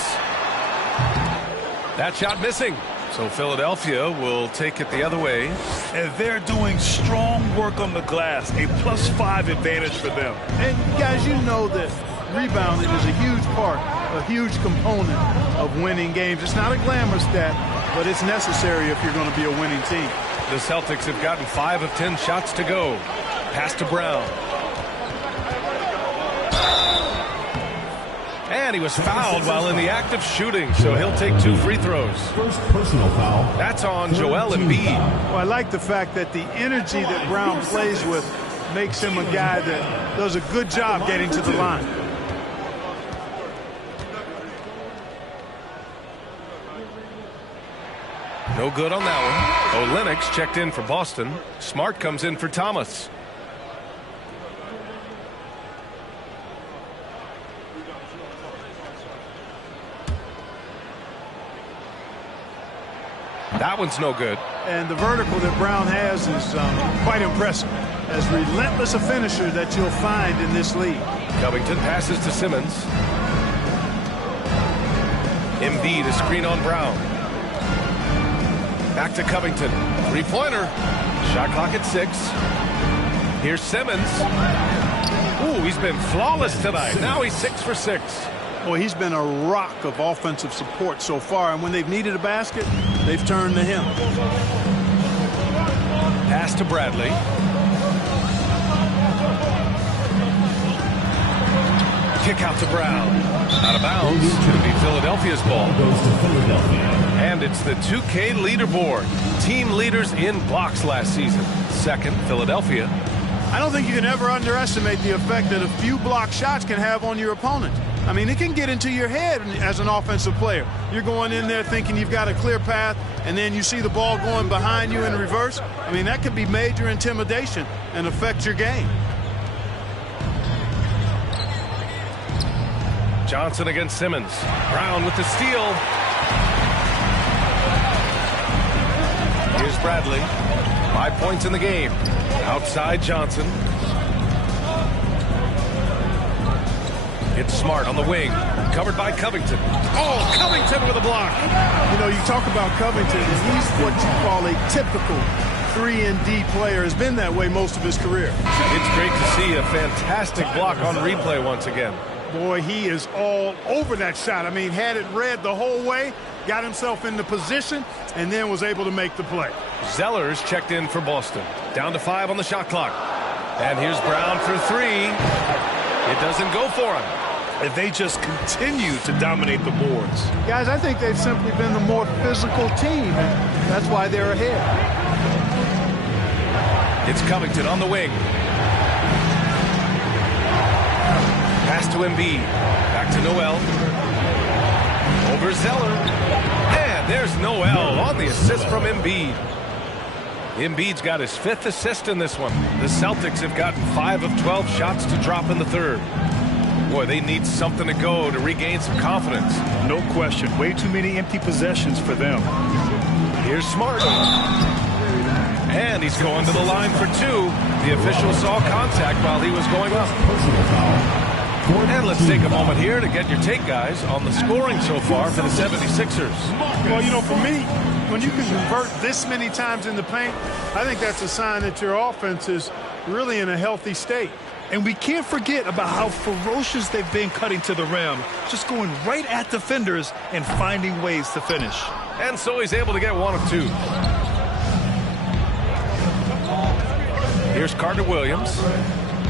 That shot missing. So Philadelphia will take it the other way. And they're doing strong work on the glass. A +5 advantage for them. And guys, you know that rebounding is a huge part, a huge component of winning games. It's not a glamour stat, but it's necessary if you're going to be a winning team. The Celtics have gotten 5 of 10 shots to go. Pass to Brown. And he was fouled while in the act of shooting, so he'll take 2 free throws. First personal foul. That's on Joel Embiid. Well, I like the fact that the energy that Brown plays with makes him a guy that does a good job getting to the line. No good on that one. Olynyk checked in for Boston. Smart comes in for Thomas. That one's no good. And the vertical that Brown has is quite impressive. As relentless a finisher that you'll find in this league. Covington passes to Simmons. Embiid, a screen on Brown. Back to Covington. Three-pointer. Shot clock at 6. Here's Simmons. Ooh, he's been flawless tonight. Now he's 6 for 6. Well, he's been a rock of offensive support so far, and when they've needed a basket, they've turned to him. Pass to Bradley. Kick out to Brown. Out of bounds. It's going to be Philadelphia's ball. Goes to Philadelphia. And it's the 2K leaderboard. Team leaders in blocks last season. Second, Philadelphia. I don't think you can ever underestimate the effect that a few block shots can have on your opponent. I mean, it can get into your head as an offensive player. You're going in there thinking you've got a clear path, and then you see the ball going behind you in reverse. I mean, that could be major intimidation and affect your game. Johnson against Simmons. Brown with the steal. Here's Bradley. 5 points in the game. Outside Johnson. It's Smart on the wing. Covered by Covington. Oh, Covington with a block. You know, you talk about Covington, and he's what you call a typical 3-and-D player. Has been that way most of his career. It's great to see a fantastic block on replay once again. Boy, he is all over that shot. I mean, had it read the whole way, got himself into position, and then was able to make the play. Zellers checked in for Boston. Down to 5 on the shot clock. And here's Brown for 3. It doesn't go for him. And they just continue to dominate the boards. Guys, I think they've simply been the more physical team, and that's why they're ahead. It's Covington on the wing. Pass to Embiid. Back to Noel. Over Zeller. And there's Noel on the assist from Embiid. Embiid's got his 5th assist in this one. The Celtics have gotten 5 of 12 shots to drop in the third. Boy, they need something to go to regain some confidence. No question. Way too many empty possessions for them. Here's Smart. And he's going to the line for 2. The official saw contact while he was going up. Personal foul. And let's take a moment here to get your take, guys, on the scoring so far for the 76ers. Well, you know, for me, when you can convert this many times in the paint, I think that's a sign that your offense is really in a healthy state. And we can't forget about how ferocious they've been cutting to the rim, just going right at defenders and finding ways to finish. And so he's able to get 1 of 2. Here's Carter Williams.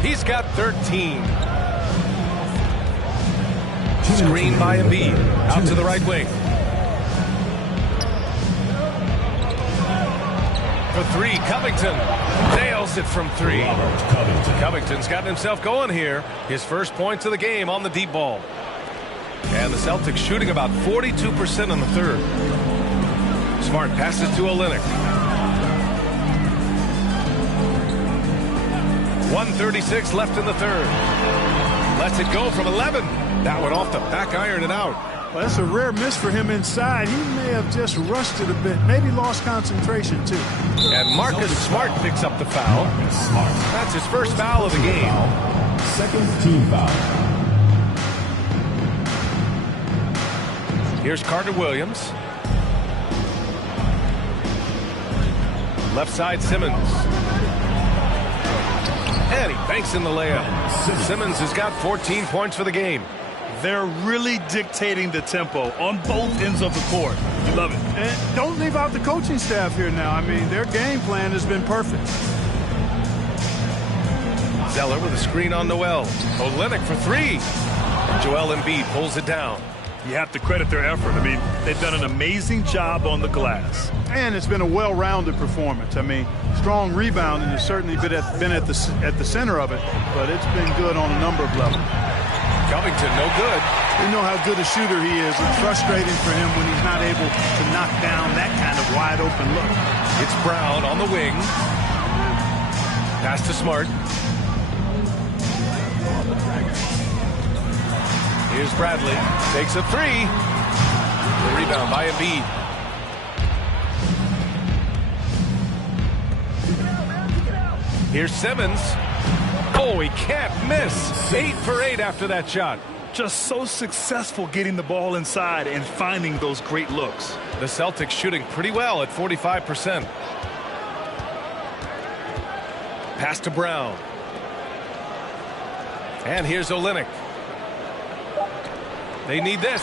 He's got 13. Screen by Embiid. Out to the right wing. For 3, Covington nails it from 3. Covington's gotten himself going here. His first points of the game on the deep ball. And the Celtics shooting about 42% in the third. Smart passes to Olynyk. 1:36 left in the third. Lets it go from 11. That one off the back iron and out. Well, that's a rare miss for him inside. He may have just rushed it a bit. Maybe lost concentration, too. And Marcus Smart picks up the foul. That's his first foul of the game. Second team foul. Here's Carter Williams. Left side Simmons. And he banks in the layup. Simmons has got 14 points for the game. They're really dictating the tempo on both ends of the court. You love it. And don't leave out the coaching staff here now. I mean, their game plan has been perfect. Zeller with a screen on Noel. Olynyk for 3. And Joel Embiid pulls it down. You have to credit their effort. I mean, they've done an amazing job on the glass. And it's been a well-rounded performance. I mean, strong rebounding has certainly been at the center of it, but it's been good on a number of levels. Covington, no good. We know how good a shooter he is. It's frustrating for him when he's not able to knock down that kind of wide-open look. It's Brown on the wing. Pass to Smart. Here's Bradley. Takes a 3. The rebound by Embiid. Here's Simmons. Oh, he can't miss. 8 for 8 after that shot. Just so successful getting the ball inside and finding those great looks. The Celtics shooting pretty well at 45%. Pass to Brown. And here's Olynyk. They need this.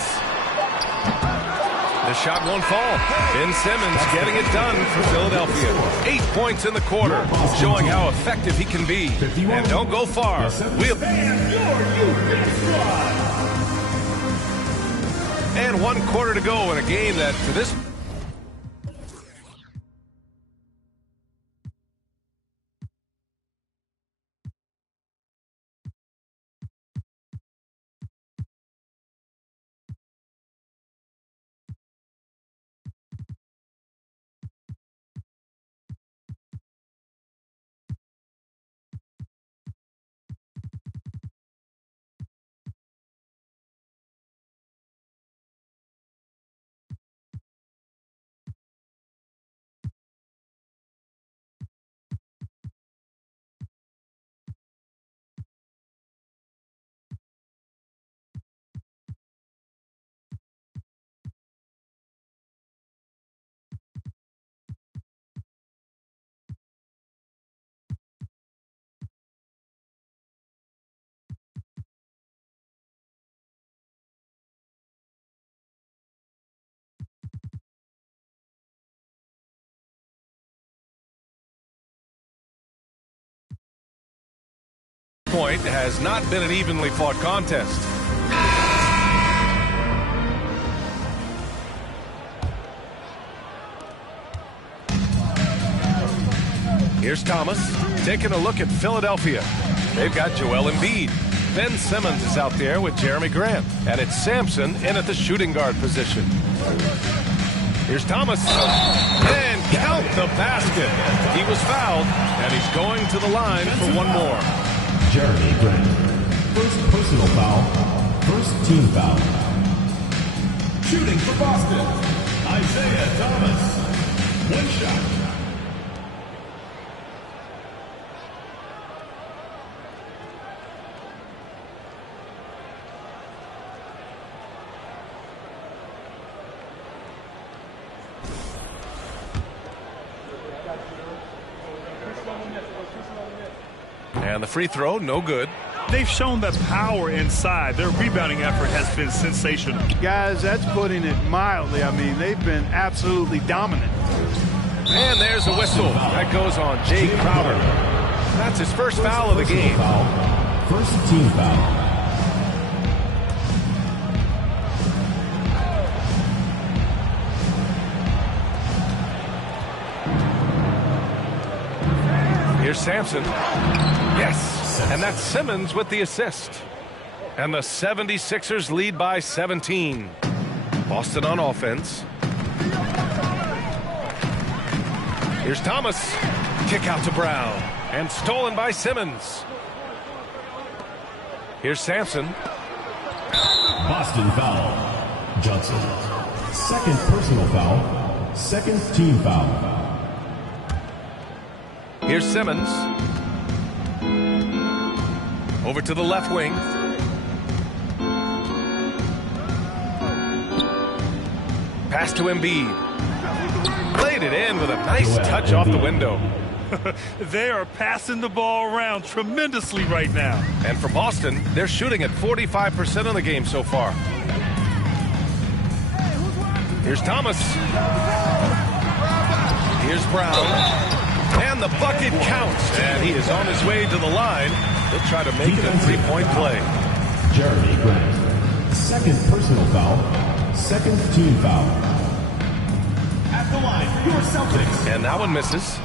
The shot won't fall. Ben Simmons getting it done for Philadelphia. 8 points in the quarter, showing how effective he can be. And don't go far. And 1 quarter to go in a game that, to this point has not been an evenly fought contest. Here's Thomas taking a look at Philadelphia. They've got Joel Embiid. Ben Simmons is out there with Jeremy Grant. And it's Sampson in at the shooting guard position. Here's Thomas. And count the basket. He was fouled, and he's going to the line for one more. Jeremy Grant. First personal foul. First team foul. Shooting for Boston, Isaiah Thomas. One shot. And the free throw, no good. They've shown the power inside. Their rebounding effort has been sensational. Guys, that's putting it mildly. I mean, they've been absolutely dominant. And there's a whistle. That goes on Jay Crowder. That's his first foul of the game. First team foul. Here's Sampson. Yes, and that's Simmons with the assist. And the 76ers lead by 17. Boston on offense. Here's Thomas. Kick out to Brown. And stolen by Simmons. Here's Sampson. Boston foul. Johnson. Second personal foul. Second team foul. Here's Simmons. Over to the left wing. Pass to Embiid. Played it in with a nice touch off the window. They are passing the ball around tremendously right now. And for Boston, they're shooting at 45% of the game so far. Here's Thomas. Here's Brown. And the bucket counts. And he is on his way to the line. He'll try to make it a three-point play. Jeremy Grant. Second personal foul. Second team foul. At the line, your Celtics. And that one misses.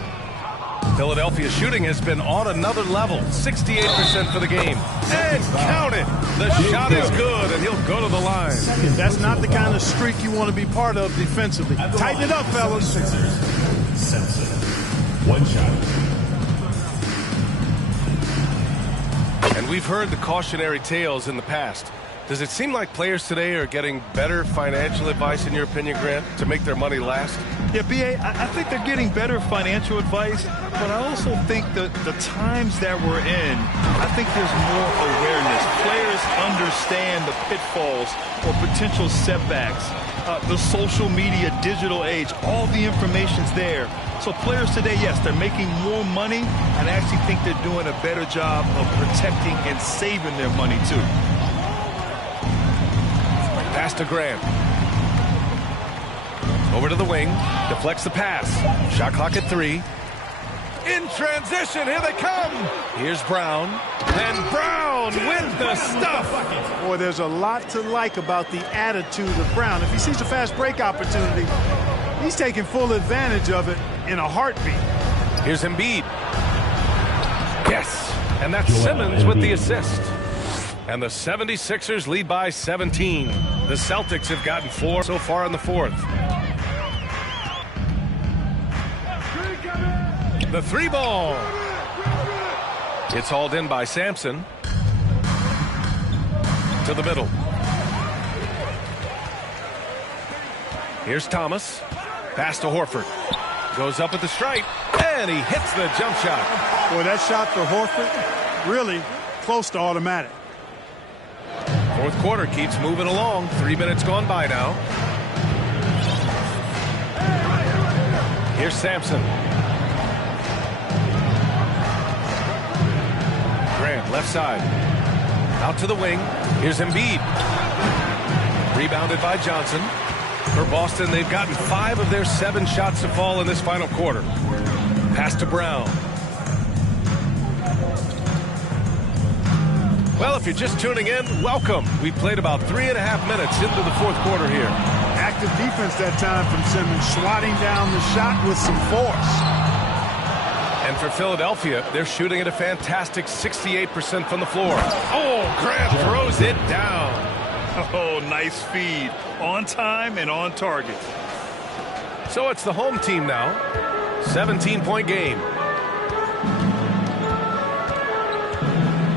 Philadelphia shooting has been on another level. 68% for the game. And count it. The shot is good, and he'll go to the line. That's not the kind of streak you want to be part of defensively. Tighten it up, fellas. Simpson. One shot. And we've heard the cautionary tales in the past. Does it seem like players today are getting better financial advice, in your opinion, Grant, to make their money last? Yeah, B.A., I think they're getting better financial advice, but I also think that the times that we're in, I think there's more awareness. Players understand the pitfalls or potential setbacks. The social media, digital age, all the information's there. So players today, yes, they're making more money, and I actually think they're doing a better job of protecting and saving their money, too. Pass to Grant. Over to the wing. Deflects the pass. Shot clock at 3. In transition, here they come. Here's Brown. And Brown with the stuff. Boy, there's a lot to like about the attitude of Brown. If he sees a fast break opportunity, he's taking full advantage of it in a heartbeat. Here's Embiid. Yes. And that's Simmons with the assist. And the 76ers lead by 17. The Celtics have gotten 4 so far in the fourth. The 3-ball. It's hauled in by Sampson. To the middle. Here's Thomas. Pass to Horford. Goes up at the stripe. And he hits the jump shot. Boy, that shot for Horford, really close to automatic. Fourth quarter keeps moving along. 3 minutes gone by now. Here's Sampson. Grant, left side. Out to the wing. Here's Embiid. Rebounded by Johnson. For Boston, they've gotten 5 of their 7 shots to fall in this final quarter. Pass to Brown. Well, if you're just tuning in, welcome. We played about 3.5 minutes into the fourth quarter here. Active defense that time from Simmons, swatting down the shot with some force. And for Philadelphia, they're shooting at a fantastic 68% from the floor. Oh, Grant throws it down. Oh, nice feed. On time and on target. So it's the home team now. 17-point game.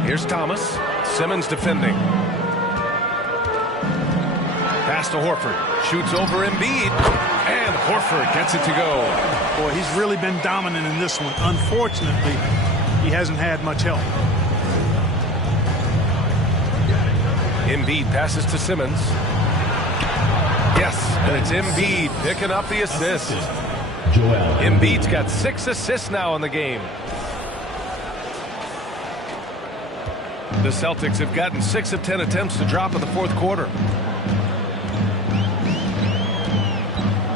Here's Thomas. Simmons defending. Pass to Horford. Shoots over Embiid. And Horford gets it to go. Boy, he's really been dominant in this one. Unfortunately, he hasn't had much help. Embiid passes to Simmons. Yes, and it's Embiid picking up the assist. Embiid's got 6 assists now in the game. The Celtics have gotten 6 of 10 attempts to drop in the fourth quarter.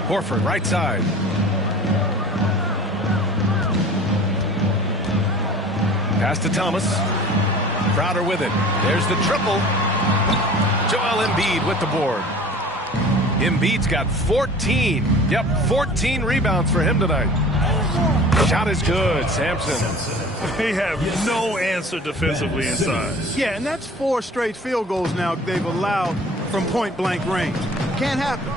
Horford, right side. Pass to Thomas. Crowder with it. There's the triple. Joel Embiid with the board. Embiid's got 14. Yep, 14 rebounds for him tonight. Shot is good, Sampson. They have no answer defensively inside. Yeah, and that's 4 straight field goals now they've allowed from point-blank range. Can't happen.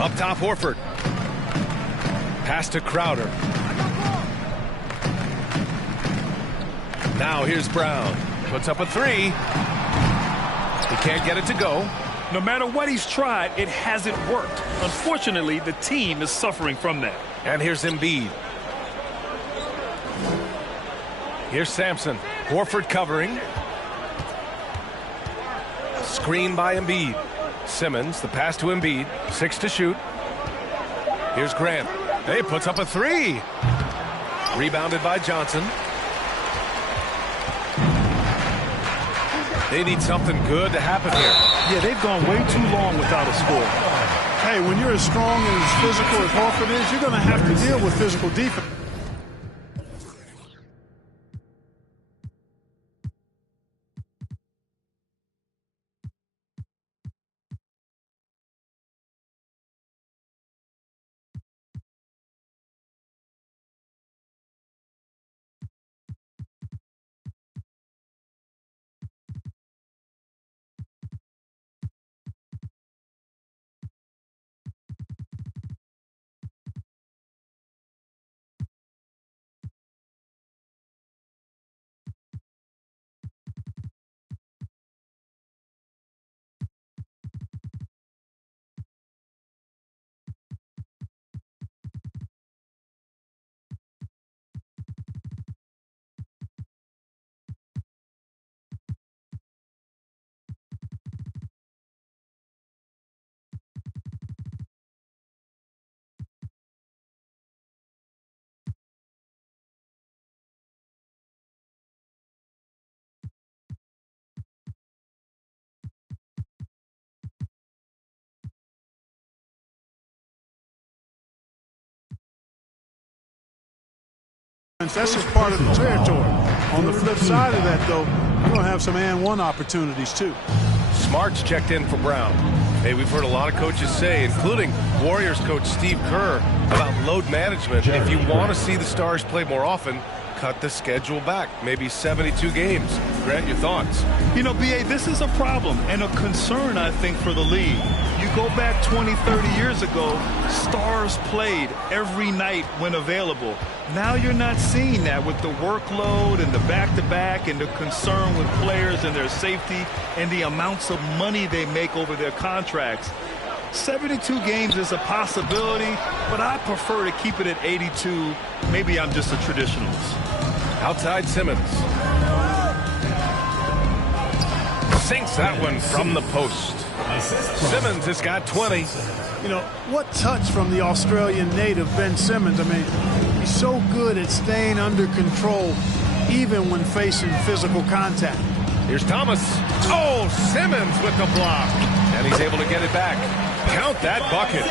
Up top, Horford. Pass to Crowder. Now here's Brown. Puts up a 3. He can't get it to go. No matter what he's tried, it hasn't worked. Unfortunately, the team is suffering from that. And here's Embiid. Here's Sampson. Horford covering. Screen by Embiid. Simmons, the pass to Embiid. 6 to shoot. Here's Grant. Hey, puts up a 3. Rebounded by Johnson. They need something good to happen here. Yeah, they've gone way too long without a score. Hey, when you're as strong and as physical as Horford is, you're going to have to deal with physical defense. That's just part of the territory. On the flip side of that, though, you're going to have some and one opportunities, too. Smart's checked in for Brown. Hey, we've heard a lot of coaches say, including Warriors coach Steve Kerr, about load management. If you want to see the Stars play more often, cut the schedule back, maybe 72 games. Grant, your thoughts? You know, B.A., this is a problem and a concern, I think, for the league. You go back 20, 30 years ago, Stars played every night when available. Now you're not seeing that with the workload and the back-to-back and the concern with players and their safety and the amounts of money they make over their contracts. 72 games is a possibility, but I prefer to keep it at 82. Maybe I'm just a traditionalist. Outside Simmons. Sinks that one from the post. Simmons has got 20. You know, what touch from the Australian native, Ben Simmons. I mean, he's so good at staying under control, even when facing physical contact. Here's Thomas. Oh, Simmons with the block. And he's able to get it back. Count that bucket.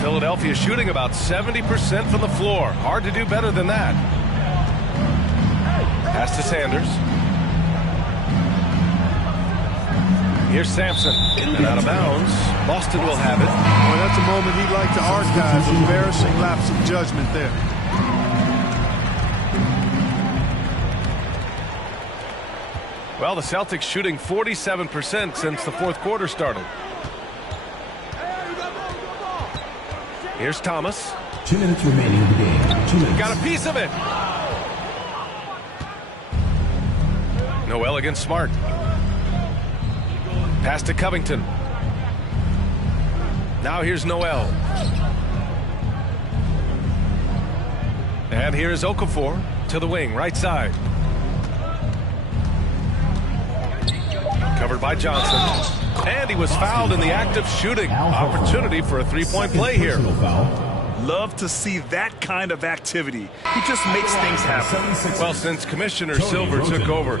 Philadelphia shooting about 70% from the floor. Hard to do better than that. Pass to Sanders. Here's Sampson. And out of bounds. Boston will have it. Well, that's a moment he'd like to archive. Embarrassing lapse of judgment there. Well, the Celtics shooting 47% since the fourth quarter started. Here's Thomas. 2 minutes remaining in the game. 2 minutes. Got a piece of it. Noel against Smart. Pass to Covington. Now here's Noel. And here is Okafor to the wing, right side. Covered by Johnson. And he was fouled in the act of shooting. Opportunity for a three-point play here. Love to see that kind of activity. He just makes things happen. Well, since Commissioner Silver took over,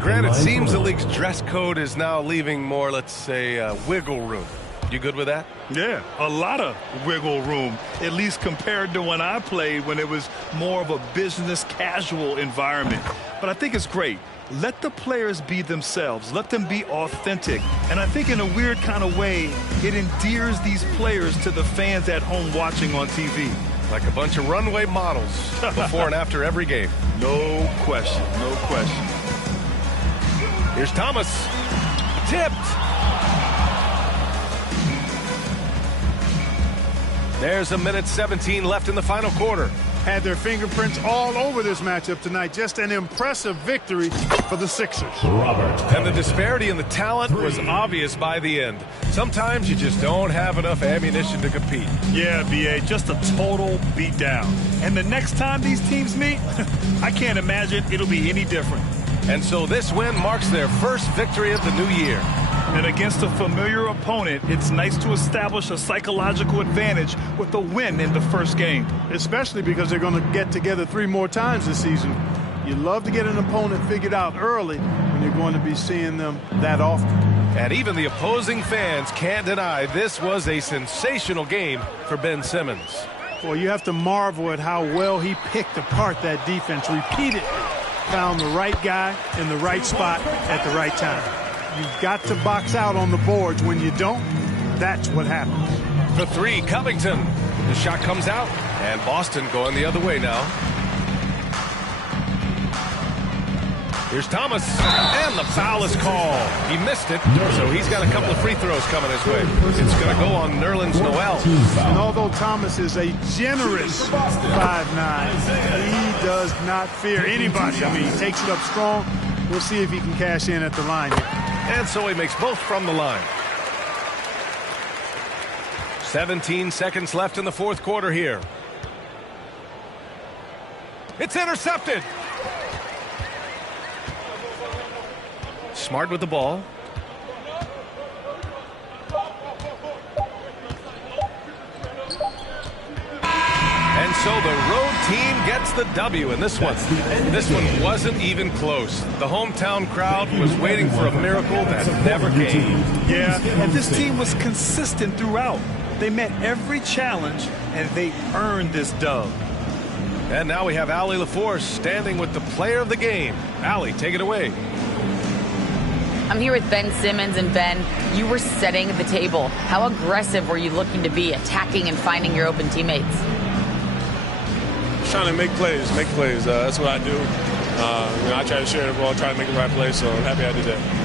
Grant, it seems the league's dress code is now leaving more, let's say, wiggle room. You good with that? Yeah, a lot of wiggle room, at least compared to when I played, when it was more of a business casual environment. But I think it's great. Let the players be themselves. Let them be authentic. And I think in a weird kind of way, it endears these players to the fans at home watching on TV. Like a bunch of runway models before and after every game. No question, no question. Here's Thomas. Tipped. There's a minute 17 left in the final quarter. Had their fingerprints all over this matchup tonight. Just an impressive victory for the Sixers. And the disparity in the talent was obvious by the end. Sometimes you just don't have enough ammunition to compete. Yeah, B.A., just a total beatdown. And the next time these teams meet, I can't imagine it'll be any different. And so this win marks their first victory of the new year. And against a familiar opponent, it's nice to establish a psychological advantage with a win in the first game. Especially because they're going to get together 3 more times this season. You love to get an opponent figured out early when you're going to be seeing them that often. And even the opposing fans can't deny this was a sensational game for Ben Simmons. Well, you have to marvel at how well he picked apart that defense repeatedly. Found the right guy in the right spot at the right time. You've got to box out on the boards. When you don't, that's what happens. For 3, Covington. The shot comes out, and Boston going the other way now. Here's Thomas, and the foul is called. He missed it, so he's got a couple of free throws coming his way. It's going to go on Nerlens Noel. And although Thomas is a generous 5'9", he does not fear anybody. I mean, he takes it up strong. We'll see if he can cash in at the line here. And so he makes both from the line. 17 seconds left in the fourth quarter here. It's intercepted. Smart with the ball. And so the road team gets the W in this one. This one wasn't even close. The hometown crowd was waiting for a miracle that never came. Yeah, and this team was consistent throughout. They met every challenge, and they earned this dub. And now we have Allie LaForce standing with the player of the game. Allie, take it away. I'm here with Ben Simmons, and Ben, you were setting the table. How aggressive were you looking to be, attacking and finding your open teammates? Trying to make plays. That's what I do. I try to share the ball, try to make the right play, so I'm happy I did that.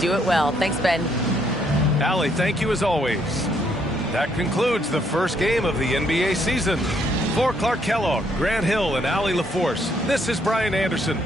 do it well. Thanks, Ben. Allie, thank you as always. That concludes the first game of the NBA season. For Clark Kellogg, Grant Hill, and Allie LaForce, this is Brian Anderson.